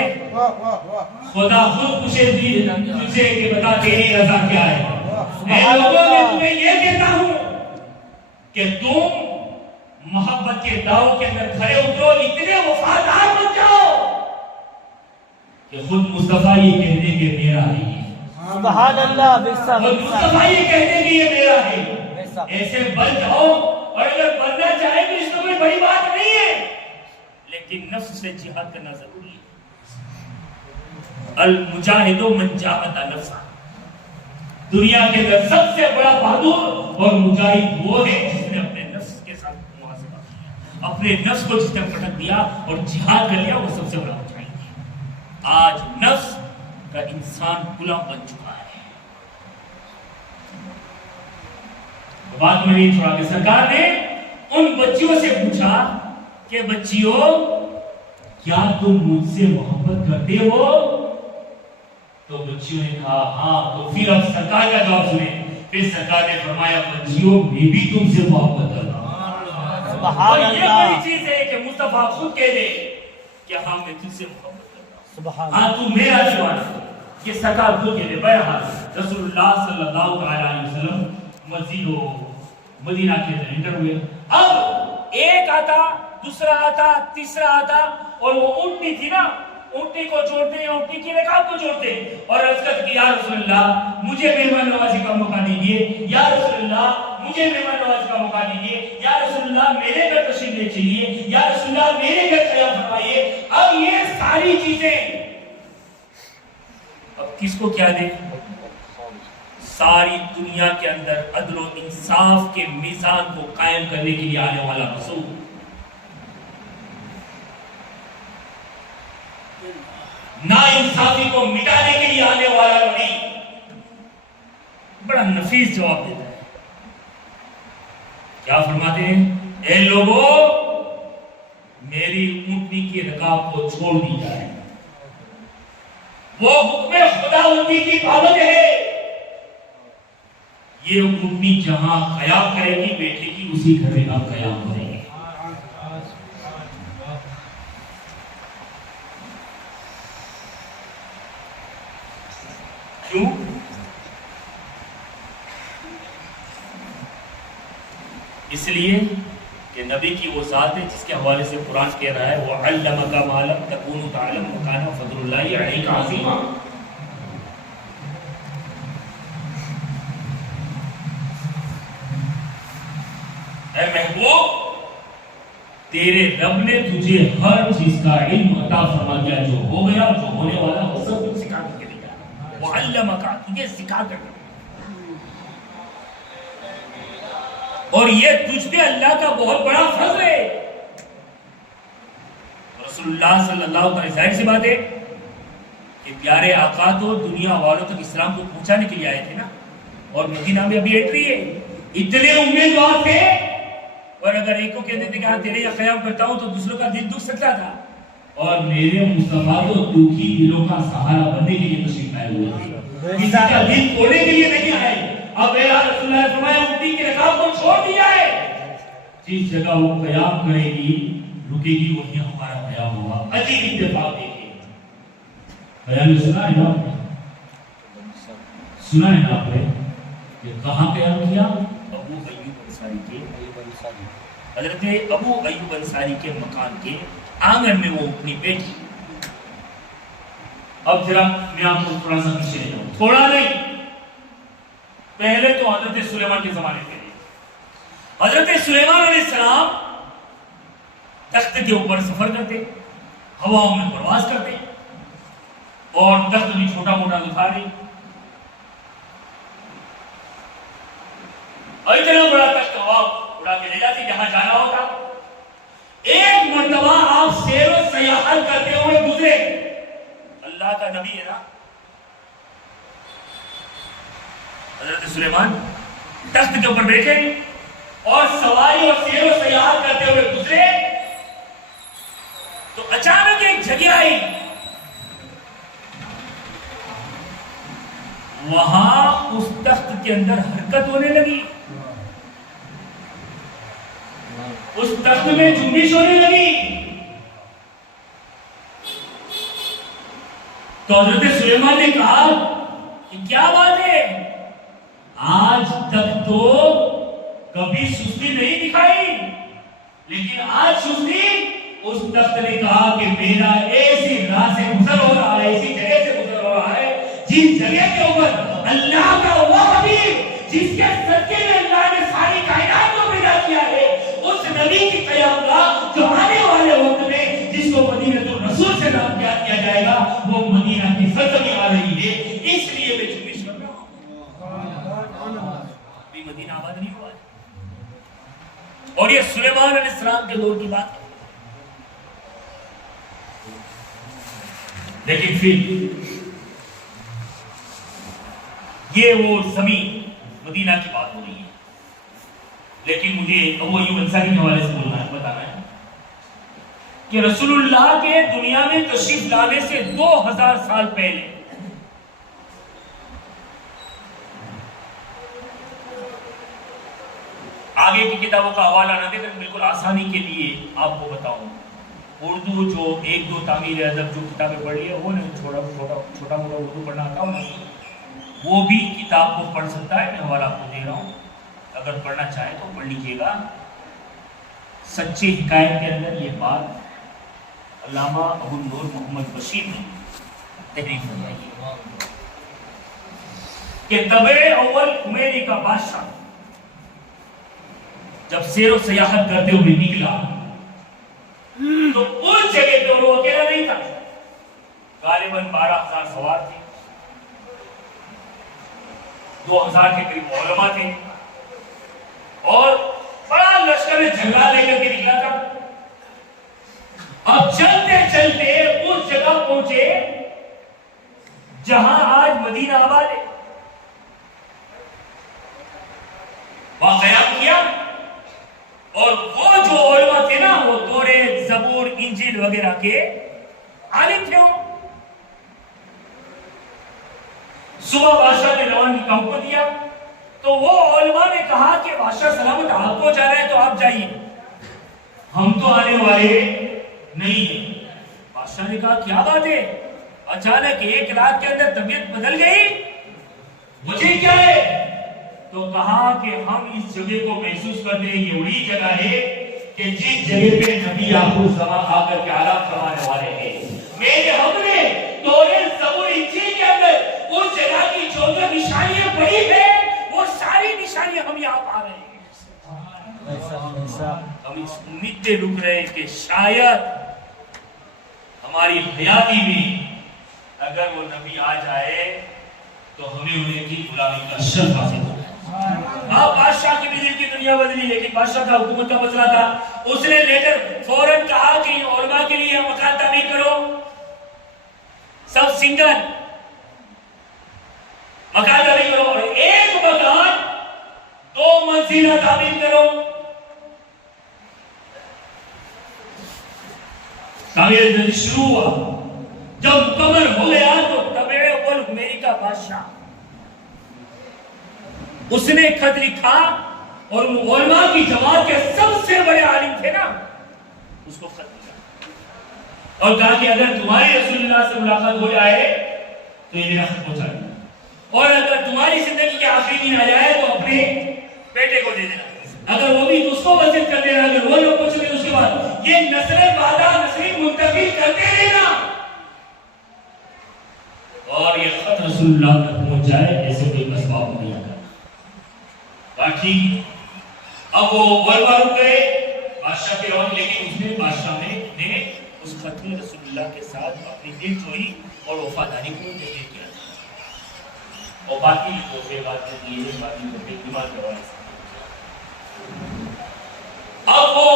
خدا خود پوچھے تجھے کہ بتا تیری رضا کیا ہے. اے لوگوں میں تمہیں یہ کہتا ہوں کہ تم محبت کے داؤ کے اندر کھڑے اترو اتنے وفادار بن جاؤ کہ خود مصطفیٰ یہ کہہ دے کہ میرا ہے سبحان اللہ. خود مصطفیٰ یہ کہہ دے کہ یہ میرا ہے. ایسے بن جاؤ اور اگر بننا چاہے تو اس میں کوئی بڑی بات نہیں ہے لیکن نفس سے جہاد کرنا ضروری ہے. المجاہد من جاہد نفسہ. دنیا کے اندر سب سے بڑا بہادر اور مجاہد وہ ہے جس نے اپنے نفس کے ساتھ محاسبہ کیا اپنے نفس کو جس نے پٹک دیا اور جہاد کر لیا وہ سب سے بڑا مجاہد ہے. آج نفس کا انسان غلام بن چکا ہے. بات میں نہیں چھوڑا کہ سرکار نے ان بچیوں سے پوچھا کہ بچیوں کیا تم مجھ سے محبت کرتے ہو؟ تو بچیوں نے کہا ہاں. تو پھر اب سرکار کا جواب سنیں. پھر سرکار نے فرمایا بچیوں میں بھی تم سے محبت کرتا ہوں. سبحان یہ اللہ بڑی چیز ہے کہ مصطفیٰ خود کہہ دے کہ ہاں میں تجھ سے محبت کرتا ہوں. سبحان ہاں تو میرا دیوانہ ہے. یہ سرکار خود کہہ دے. بہرحال رسول اللہ صلی اللہ علیہ وسلم مسجد و مدینہ کے اندر انٹر ہوئے. اب ایک آتا دوسرا آتا تیسرا آتا اور وہ اونٹنی تھی نا اونٹنی کو جوڑتے ہیں اونٹنی کی رکاب کو جوڑتے ہیں اور عرض کرتے کہ یا رسول اللہ مجھے مہمان نوازی کا موقع دیجیے. یا رسول اللہ مجھے مہمان نوازی کا موقع دیجیے. یا رسول اللہ میرے گھر تشریف لے چلیے. یا رسول اللہ میرے گھر قیام فرمائیے. اب یہ ساری چیزیں اب کس کو کیا دیں؟ ساری دنیا کے اندر عدل و انصاف کے میزان کو قائم کرنے کے لیے آنے والا رسول. ناانصافی کو مٹانے کے لیے آنے والا نبی بڑا نفیس جواب دیتا ہے. کیا فرماتے ہیں؟ اے لوگوں، میری اونٹنی کی رکاب کو چھوڑ دی جائے. وہ حکم خداوندی کی پابند ہے. یہ اونٹنی جہاں قیام کرے گی بیٹے کی، اسی گھر میں آپ قیام کریں گے. کیوں؟ اس لیے کہ نبی کی وہ ذات ہے جس کے حوالے سے قرآن کہہ رہا ہے وَعَلَّمَكَ مَا لَمْ تَكُونُ تَعْلَمُ وَكَانَ فَضْلُ اللَّهِ عَلَيْكَ عَظِيمًا. اے محبوب، تیرے رب نے تجھے ہر چیز کا علم عطا فرما دیا، جو ہو گیا جو ہونے والا وہ سب کچھ سکھا کے دیا. وَعَلَّمَكَ، تجھے سکھا کر دیا. اور یہ تجھ پہ اللہ کا بہت بڑا فضل ہے. رسول اللہ صلی اللہ علیہ وسلم، ظاہر سی بات ہے کہ پیارے آقا تو دنیا والوں تک اسلام کو پہنچانے کے لیے آئے تھے نا، اور مدینہ میں ابھی انٹری ہے. اتنے امیدوار تھے، اور اگر ایک کو کہتے تھے کہ ہاں تیرے یہ قیام کرتا ہوں تو دوسروں کا دل دکھ سکتا تھا. اور میرے مصطفیٰ تو دکھی دلوں کا سہارا بننے کے لیے تشریف لائے ہوئے تھے، کسی کا دل توڑنے کے لیے نہیں آئے. اب اے رسول اللہ نے فرمایا اونٹنی کی رکاب کو چھوڑ دیا ہے. جس جگہ وہ قیام کرے گی رکے گی، وہیں ہمارا قیام ہوگا. عجیب اتفاق دیکھیے. بیان سنا ہے نا، سنا ہے نا آپ نے کہ کہاں قیام کیا؟ ابو ایوب انصاری کے، حضرت ابو ایوب انصاری کے مکان کے آنگن میں وہ اپنی بیٹی. اب ذرا میں آپ کو تھوڑا سا پیچھے لے جاؤں، تھوڑا نہیں، پہلے تو حضرت سلیمان کے زمانے کے لیے. حضرت سلیمان علیہ السلام تخت کے اوپر سفر کرتے، ہواؤں میں پرواز کرتے، اور تخت بھی چھوٹا موٹا دکھا رہی. اور اتنا بڑا تخت ہوا اڑا کے لے جاتی جہاں جانا ہوتا. ایک مرتبہ آپ سیر و سیاحت کرتے ہوئے گزرے، اللہ کا نبی ہے نا. حضرت سلیمان تخت کے اوپر بیٹھے اور سواری اور سیر و سیاحت کرتے ہوئے گزرے تو اچانک ایک جگہ آئی، وہاں اس تخت کے اندر حرکت ہونے لگی، اس تخت میں جنبش ہونے لگی. تو حضرت سلیمان نے کہا کہ کیا بات ہے، آج تک تو کبھی سستی نہیں دکھائی، لیکن آج سستی. اس تخت نے کہا کہ میرا ایسی راہ سے گزر ہو رہا ہے، ایسی جگہ سے گزر ہو رہا ہے جس جگہ کے اوپر اللہ کا وہ حبیب جس کے صدقے میں اللہ نے ساری کائنات کو پیدا کیا ہے، اس نبی کی قیام گاہ جو آنے والے وقت میں جس کو مدینہ الرسول سے نام یاد کیا جائے گا، وہ مدینہ کی سرزمین آ رہی ہے. اس لیے میں جنبش کر رہا ہوں. ابھی مدینہ آباد نہیں ہوا ہے، اور یہ سلیمان علیہ السلام کے دور کی بات ہے. لیکن پھر یہ وہ زمین مدینہ کی بات ہو رہی ہے. لیکن مجھے ابو ایوب انصاری کے حوالے سے بتانا ہے کہ رسول اللہ کے دنیا میں تشریف لانے سے 2000 سال پہلے آگے کی کتابوں کا حوالہ نہ دے کر بالکل آسانی کے لیے آپ کو بتاؤں، اردو جو ایک دو تعمیر ادب جو کتابیں پڑھ لی ہے وہ نہیں، چھوٹا موٹا اردو پڑھنا آتا ہوں، وہ بھی کتاب کو پڑھ سکتا ہے. میں حوالہ آپ کو دے رہا ہوں، اگر پڑھنا چاہے تو پڑھ لیجیے گا. سچی حکایت کے اندر یہ بات علامہ ابو النور محمد بشیر نے تحریر فرمائی ہے کہ طبع اول عمیری کا بادشاہ جب سیر و سیاحت کرتے ہوئے نکلا تو اس جگہ پہ وہ اکیلا نہیں تھا، غالباً 12,000 سوار تھے، 2000 کے قریب علماء تھے، اور بڑا لشکر جھگڑا لے کر کے نکلا تھا. اب چلتے چلتے اس جگہ پہنچے جہاں آج مدینہ آباد ہے، وہاں قیام کیا، اور وہ جو علماء تھے نا وہ توریت، زبور، انجیل وغیرہ کے عالم تھے. صبح بادشاہ نے روانگی کا حکم دیا تو وہ علماء نے کہا کہ بادشاہ سلامت آپ کو جانا ہے تو آپ جائیے، ہم تو آنے والے نہیں ہیں. بادشاہ نے کہا کیا بات ہے، اچانک 1 رات کے اندر طبیعت بدل گئی، مجھے کیا ہے؟ تو کہا کہ ہم اس جگہ کو محسوس کرتے ہیں، یہ وہی جگہ ہے کہ جس جگہ پہ نبی آخر الزمان آ کر کے آرام فرمانے والے ہیں. میرے ہم نے توریت، زبور، انجیل کے اندر اس جگہ کی جو جو نشانیاں پڑھی ہیں وہ ساری نشانیاں ہم یہاں پا رہے ہیں. ہم اس امید پہ رک رہے ہیں کہ شاید ہماری حیاتی میں اگر وہ نبی آ جائے تو ہمیں انہیں کی غلامی کا شرف حاصل ہو. آپ بادشاہ کی بھی دل کی دنیا بدلی، لیکن بادشاہ کا حکومت کا مسئلہ تھا. اس نے لے کر فوراً کہا کہ علماء کے لیے مکان تعمیر کرو، سب سنگل مکان تعمیر کرو، اور ایک مکان 2 منزلہ تعمیر کرو. تعمیر شروع ہوا، جب مکمل ہو گیا تو طبع الحمیری کا بادشاہ اس نے خط لکھا اور علماء کی جماعت کے سب سے بڑے عالم تھے نا اس کو خط لکھا اور کہا کہ اگر تمہاری رسول اللہ سے ملاقات ہو جائے تو یہ میرا خط پہنچا دینا، اور اگر تمہاری زندگی کے آخری دن آ جائے تو اپنے بیٹے کو دے دینا، اگر وہ بھی اس کو وصیت کر دینا، اگر وہ لوگ پوچھ لیں اس کے بعد یہ نسل بعدہ نسل منتقل کرتے رہنا، اور یہ خط رسول اللہ تک پہنچ جائے ایسے کوئی اسباب نہیں آتا. ٹھیک، اب وہ علماء رک گئے بادشاہ کے روان، لیکن اس نے بادشاہ نے اس خط میں رسول اللہ کے ساتھ اپنی دل جوئی اور وفاداری کو ذکر کیا تھا، اور باقی لوگوں کے بعد میں یہ باقی لوگوں کے ایمان کروانے سے. اب وہ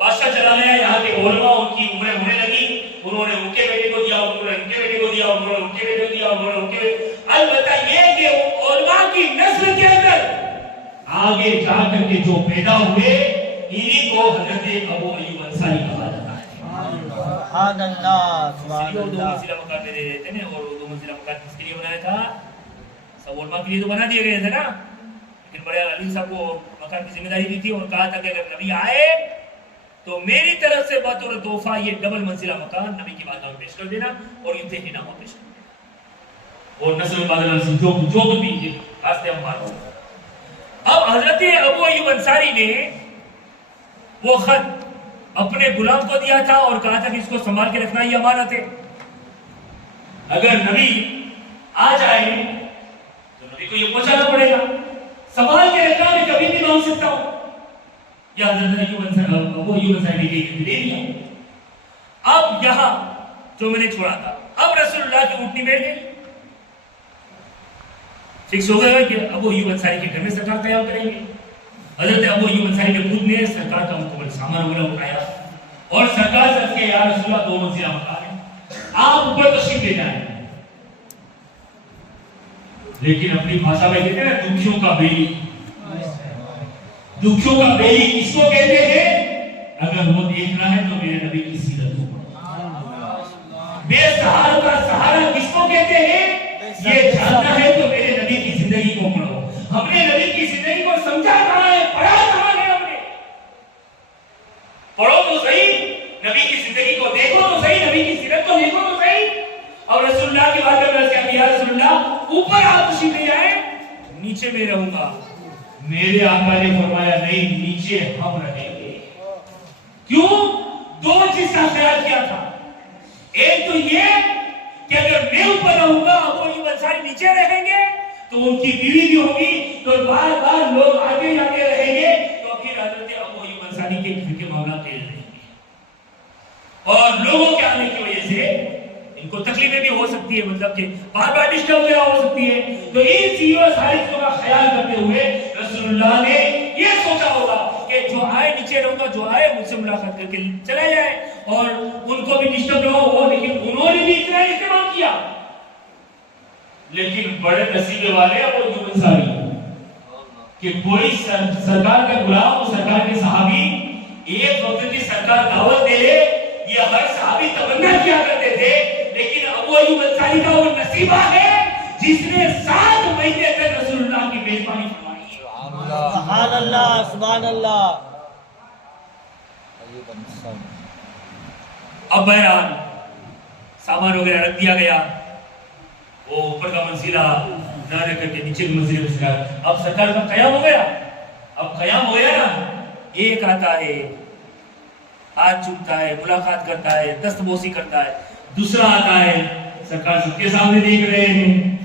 بادشاہ چلا گیا، یہاں کے علماء ان کی عمریں ہونے لگی، انہوں نے ان کے بیٹے کو دیا، انہوں نے ان کے بیٹے کو دیا، انہوں نے ان کے بیٹے کو دیا، انہوں نے ان کے بیٹے. البتہ یہ کہ علماء کی نسل کے اندر آگے جا کر کے جو پیدا ہوئے انہی کو حضرت ابو ایوب انصاری کہا جاتا ہے. سبحان اللہ، سبحان دو اللہ. منزلہ مکان میں رہ رہے تھے نا، اور وہ 2 منزلہ مکان کس کے لیے بنایا تھا؟ سب علماء کے لیے تو بنا دیے گئے تھے نا، لیکن بڑے عالم صاحب کو مکان کی ذمہ داری دی تھی اور کہا تھا کہ اگر نبی آئے تو میری طرف سے بطور تحفہ یہ 2 منزلہ مکان نبی کی بارگاہ میں پیش کر دینا اور انتہائی نامہ پیش کر دینا، اور نسل بادل جو کچھ بھی راستے ہم مارو. اب حضرت ابو ایوب انصاری نے وہ خط اپنے غلام کو دیا تھا اور کہا تھا کہ اس کو سنبھال کے رکھنا، یہ امانت ہے، اگر نبی آ جائے تو نبی کو یہ پہنچانا پڑے گا، سنبھال کے رکھنا میں کبھی بھی مانگ سکتا ہوں. یا حضرت ابو ایوب انصاری نے دے دیا. اب یہاں جو میں نے چھوڑا تھا، اب رسول اللہ کی اونٹنی بیٹھ گئی، فکس ہو گیا کہ ابو ایوب انصاری کے گھر میں سرکار قیام کریں گے. حضرت ابو ایوب انصاری نے خود نے سرکار کا مکمل سامان وغیرہ اٹھایا اور سرکار سے کہا یا رسول اللہ 2 منزلہ مکان ہے، آپ اوپر تشریف لے جائیں. لیکن اپنی بھاشا میں کہتے ہیں نا دکھیوں کا بیلی، دکھیوں کا بیلی کس کو کہتے ہیں؟ اگر وہ دیکھنا ہے تو میرے نبی کی سیرت کو. بے سہاروں کا سہارا کس کو کہتے ہیں؟ یہ جاننا ہے تو میرے نبی کی زندگی کو پڑھو. ہم نے نبی کی زندگی کو سمجھا کہاں ہے، پڑھا کہاں ہے؟ ہم نے پڑھو تو صحیح، نبی کی زندگی کو دیکھو تو صحیح، نبی کی سیرت کو دیکھو تو صحیح. اور رسول اللہ کی بات میں کیا کیا؟ رسول اللہ اوپر آپ تشریف لے جائیں، نیچے میں رہوں گا. میرے آقا نے فرمایا نہیں، نیچے ہم رہیں گے. کیوں؟ 2 چیز کا خیال کیا تھا. ایک تو یہ کہ اگر میں اوپر رہوں گا ابو ایوب انصاری نیچے رہیں گے تو ان کی بیوی بھی ہوگی تو بار بار لوگ آگے جاتے رہیں گے تو پھر حضرت ابو ایوب انصاری کے گھر کے معاملات تیز رہیں گے اور لوگوں کے آنے کی وجہ سے ان کو تکلیفیں بھی ہو سکتی ہے، مطلب کہ بار بار ڈسٹرب وغیرہ ہو سکتی ہے. تو ان چیزوں ساری چیزوں کا خیال کرتے ہوئے رسول اللہ نے یہ سوچا ہوگا کہ جو آئے نیچے رہوں گا، جو آئے مجھ سے ملاقات کر کے چلا جائے اور ان کو بھی ڈسٹرب نہ ہو. لیکن انہوں نے بھی اتنا اہتمام کیا لیکن بڑے نصیبے والے ابو ایوب انصاری کہ کوئی سرکار کا غلام اور سرکار کے صحابی ایک وقت کی سرکار دعوت دے لے، یہ ہر صحابی تمنا کیا کرتے تھے، لیکن ابو ایوب انصاری کا وہ نصیبہ ہے جس نے 7 مہینے تک رسول اللہ کی میزبانی فرمائی ہے۔ سبحان اللہ سبحان اللہ۔ اب بہرحال سامان وغیرہ رکھ دیا گیا، وہ اوپر کا منزلہ نہ رکھ کر کے نیچے کی منزل پہ سرکار، اب سرکار کا قیام ہو گیا۔ اب قیام ہو گیا نا، ایک آتا ہے ہاتھ چومتا ہے، ملاقات کرتا ہے، دست بوسی کرتا ہے، دوسرا آتا ہے سرکار سب کے سامنے دیکھ رہے ہیں،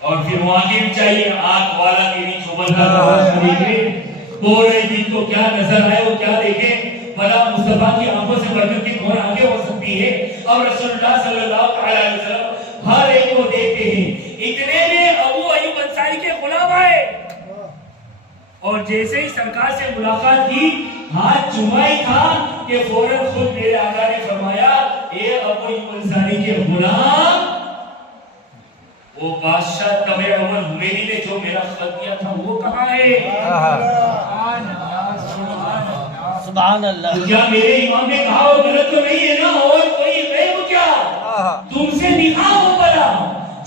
اور پھر وہ آگے بھی چاہیے آنکھ والا تیری چوبل کا دیکھے، بول رہے جن کو کیا نظر آئے وہ کیا دیکھے، بھلا مصطفیٰ کی آنکھوں سے بڑھ کر کے کون آگے ہو سکتی ہے؟ اب رسول اللہ صلی اللہ علیہ وسلم ہر ایک کو دیکھتے ہیں۔ اتنے میں ابو ایوب انصاری کے غلام آئے، اور جیسے ہی سرکار سے ملاقات کی، ہاتھ چومائی تھا کہ فوراً خود میرے آقا نے فرمایا، اے ابو ایوب انصاری کے غلام، وہ بادشاہ تبع عمر حمیدی نے جو میرا خط دیا تھا وہ کہاں ہے؟ سبحان اللہ۔ تو کیا میرے امام نے کہا وہ غلط تو نہیں ہے نا؟ اور کوئی غیب کیا تم سے نکاح ہو بلا،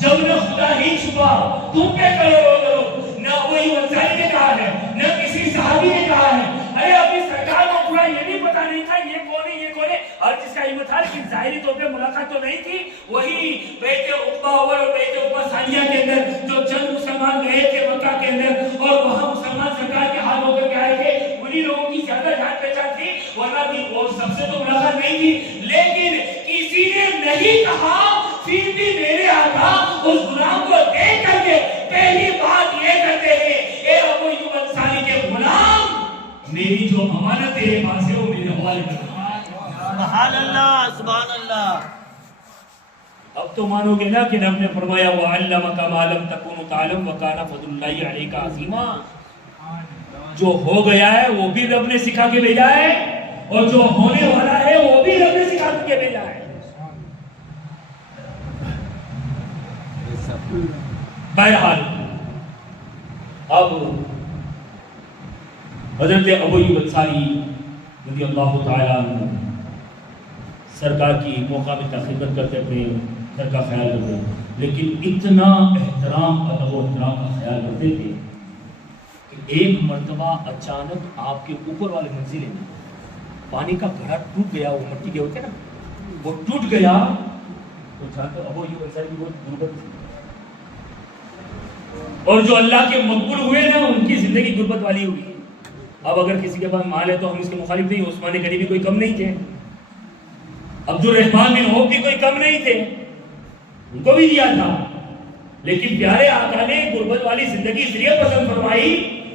جب نہ خدا ہی چھپا تم پہ کرو، نہ ابو ایوب انصاری نے کہا ہے نہ کسی صحابی نے کہا ہے۔ ارے اپنی سرکار کو پورا یہ بھی پتا نہیں تھا یہ کون ہے یہ کون ہے، ہر چیز کا علم تھا، لیکن ظاہری طور پہ ملاقات تو نہیں تھی۔ وہی بیت عقبہ اول اور بیت عقبہ ثانیہ کے اندر جو چند مسلمان گئے تھے مکہ کے اندر، اور وہاں مسلمان سرکار کے حال ہو کر کے آئے تھے، انہی لوگوں کی زیادہ جان پہچان تھی، ورنہ بھی وہ سب سے تو ملاقات نہیں تھی۔ لیکن کسی نے نہیں کہا، پھر بھی میرے آقا اس غلام کو دیکھ کر کے پہلی بات یہ کرتے ہیں، اے ابو ایوب انصاری کے غلام، میری جو امانت تیرے پاس ہے وہ میرے حوالے کر۔ سبحان اللہ سبحان اللہ۔ اب تو مانو گے نا کہ رب نے فرمایا وَعَلَّمَكَ مَا لَمْ تَكُونُ تَعْلَمُ وَكَانَ فَضْلُ اللَّهِ عَلَيْكَ عَظِيمًا۔ جو ہو گیا ہے وہ بھی رب نے سکھا کے بھیجا ہے، اور جو ہونے والا ہے وہ بھی رب نے سکھا کے بھیجا ہے۔ بہرحال اب حضرت ابو ایوب انصاری رضی اللہ تعالیٰ عنہ سرکار کی موقع میں خدمت کرتے، اپنے گھر کا خیال کرتے، لیکن اتنا احترام ادب و احترام کا خیال کرتے تھے کہ ایک مرتبہ اچانک آپ کے اوپر والے منزلے میں پانی کا گھڑا ٹوٹ گیا، وہ مٹی کے ہوتے نا، وہ ٹوٹ گیا تو جانتے ابو ایوب انصاری کی بہت غربت تھی، اور جو اللہ کے مقبول ہوئے نا ان کی زندگی غربت والی ہوئی۔ اب اگر کسی کے پاس مال ہے تو ہم اس کے مخالف نہیں، عثمان غنی بھی کوئی کم نہیں تھے، عبد الرحمن بن عوف بھی کوئی کم نہیں تھے، ان کو بھی دیا تھا، لیکن پیارے آقا نے غربت والی زندگی اس لیے پسند فرمائی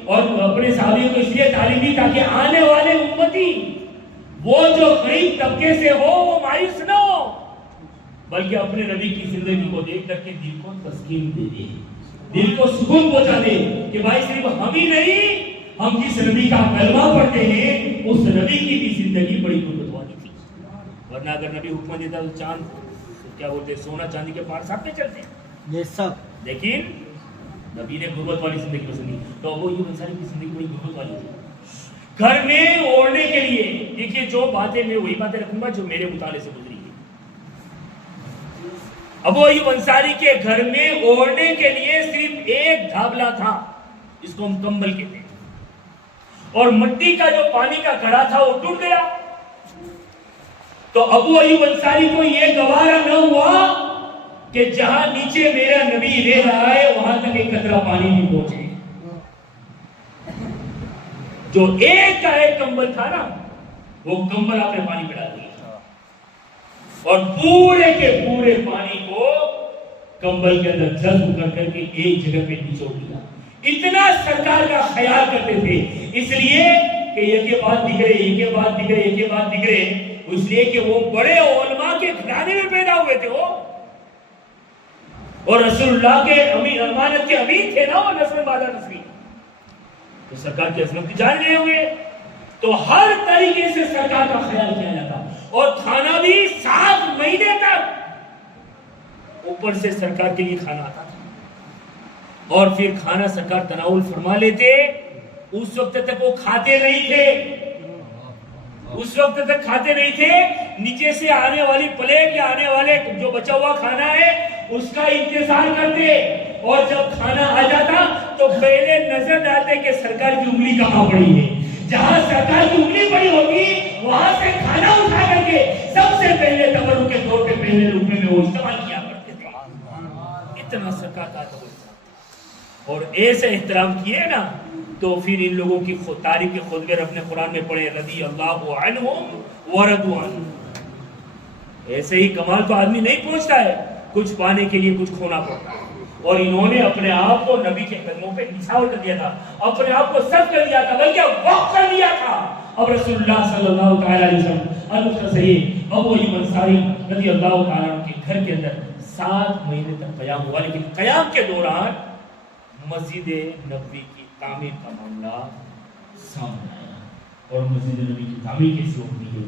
اور اپنے صحابیوں کو اس لیے تعلیم دی تاکہ آنے والے امتی وہ جو غریب طبقے سے ہو وہ مایوس نہ ہو، بلکہ اپنے نبی کی زندگی کو دیکھ کر کے دل کو تسکین دے دے، دل کو سکون پہنچا دے کہ بھائی صرف ہم ہی نہیں، ہم جس نبی کا کلمہ پڑھتے ہیں اس نبی کی بھی زندگی بڑی غربت والی تھی، ورنہ اگر نبی حکم دیتا تو چاند کیا بولتے سونا چاندی کے پہاڑ ساتھ میں چلتے ہیں، یہ سب، لیکن نبی نے غربت والی زندگی پسند کی، تو ابو ایوب انصاری کی زندگی بڑی غربت والی تھی۔ گھر میں اوڑھنے کے لیے دیکھیے جو باتیں میں وہی باتیں رکھوں گا جو میرے مطالعے سے گزری ہے۔ ابو ایوب انصاری کے گھر میں اوڑھنے کے لیے صرف ایک ڈھابلا تھا، اس کو ہم کمبل کہتے ہیں، اور مٹی کا جو پانی کا گھڑا تھا وہ ٹوٹ گیا، تو ابو ایوب انصاری کو یہ گوارا نہ ہوا کہ جہاں نیچے میرا نبی رہ رہا ہے وہاں تک ایک قطرہ پانی نہیں پہنچے، جو ایک کا ایک کمبل تھا نا وہ کمبل آپ نے پانی پہ ڈال دیا، اور پورے کے پورے پانی کو کمبل کے اندر جذب کر کے ایک جگہ پہ نچوڑ دیا۔ اتنا سرکار کا خیال کرتے تھے، اس لیے کہ یہ کے بعد دکھ رہے، یہ کے بعد دکھ رہے، یہ کے بعد دکھ رہے، اس لیے کہ وہ بڑے علماء کے گھرانے میں پیدا ہوئے تھے وہ، اور رسول اللہ کے امانت کے امین تھے نا وہ، نسل بعد نسل، تو سرکار کی عظمت کی جان گئے ہوئے، تو ہر طریقے سے سرکار کا خیال کیا جاتا، اور کھانا بھی 7 مہینے تک اوپر سے سرکار کے لیے کھانا آتا تھا اور پھر کھانا سرکار تناول فرما لیتے. اس وقت تک وہ کھاتے نہیں تھے, اس وقت تک کھاتے نہیں تھے. نیچے سے آنے والی پلیٹ یا آنے والے جو بچا ہوا کھانا ہے اس کا انتظار کرتے, اور جب کھانا آ جاتا تو پہلے نظر ڈالتے کہ سرکار کی انگلی کہاں پڑی ہے. جہاں سرکار کی انگلی پڑی ہوگی وہاں سے کھانا اٹھا کر کے سب سے پہلے تبرک کے طور پہ پہلے رکنے میں وہ استعمال کیا کرتے تھے. اتنا سرکار کا توجہ اور ایسے احترام کیے نا, تو پھر ان لوگوں کی تعریف کے خطبے اپنے قرآن میں پڑھے, رضی اللہ عنہم ورضوا عنہ. ایسے ہی کمال تو آدمی نہیں پہنچتا ہے, کچھ پانے کے لیے کچھ کھونا پڑتا ہے. اور انہوں نے اپنے آپ کو نبی کے قدموں پہ نچھاور کر دیا تھا, اپنے آپ کو سب کر دیا تھا, بلکہ وقف کر دیا تھا. اب رسول اللہ صلی اللہ تعالی علیہ وسلم المسند صحیح ابو ایوب انصاری رضی اللہ تعالیٰ عنہ کے گھر کے اندر 7 مہینے تک قیام ہوا, لیکن قیام کے دوران مسجد نبوی کی تعمیر کا معاملہ سامنے آیا. اور مسجد نبوی کی تعمیر کیسے ہوتی ہے؟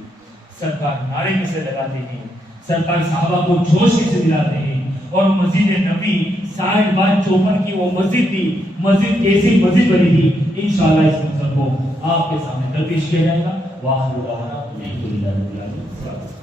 سرکار نعرے کیسے لگاتے ہیں, سرکار صحابہ کو جوش کیسے دلاتے ہیں, اور مسجد نبی 60/54 کی وہ مسجد تھی, مسجد کیسی مسجد بنی تھی, انشاءاللہ اس منظر کو آپ کے سامنے درپیش کیا جائے گا. واخر دعوانا الحمدللہ رب العالمین.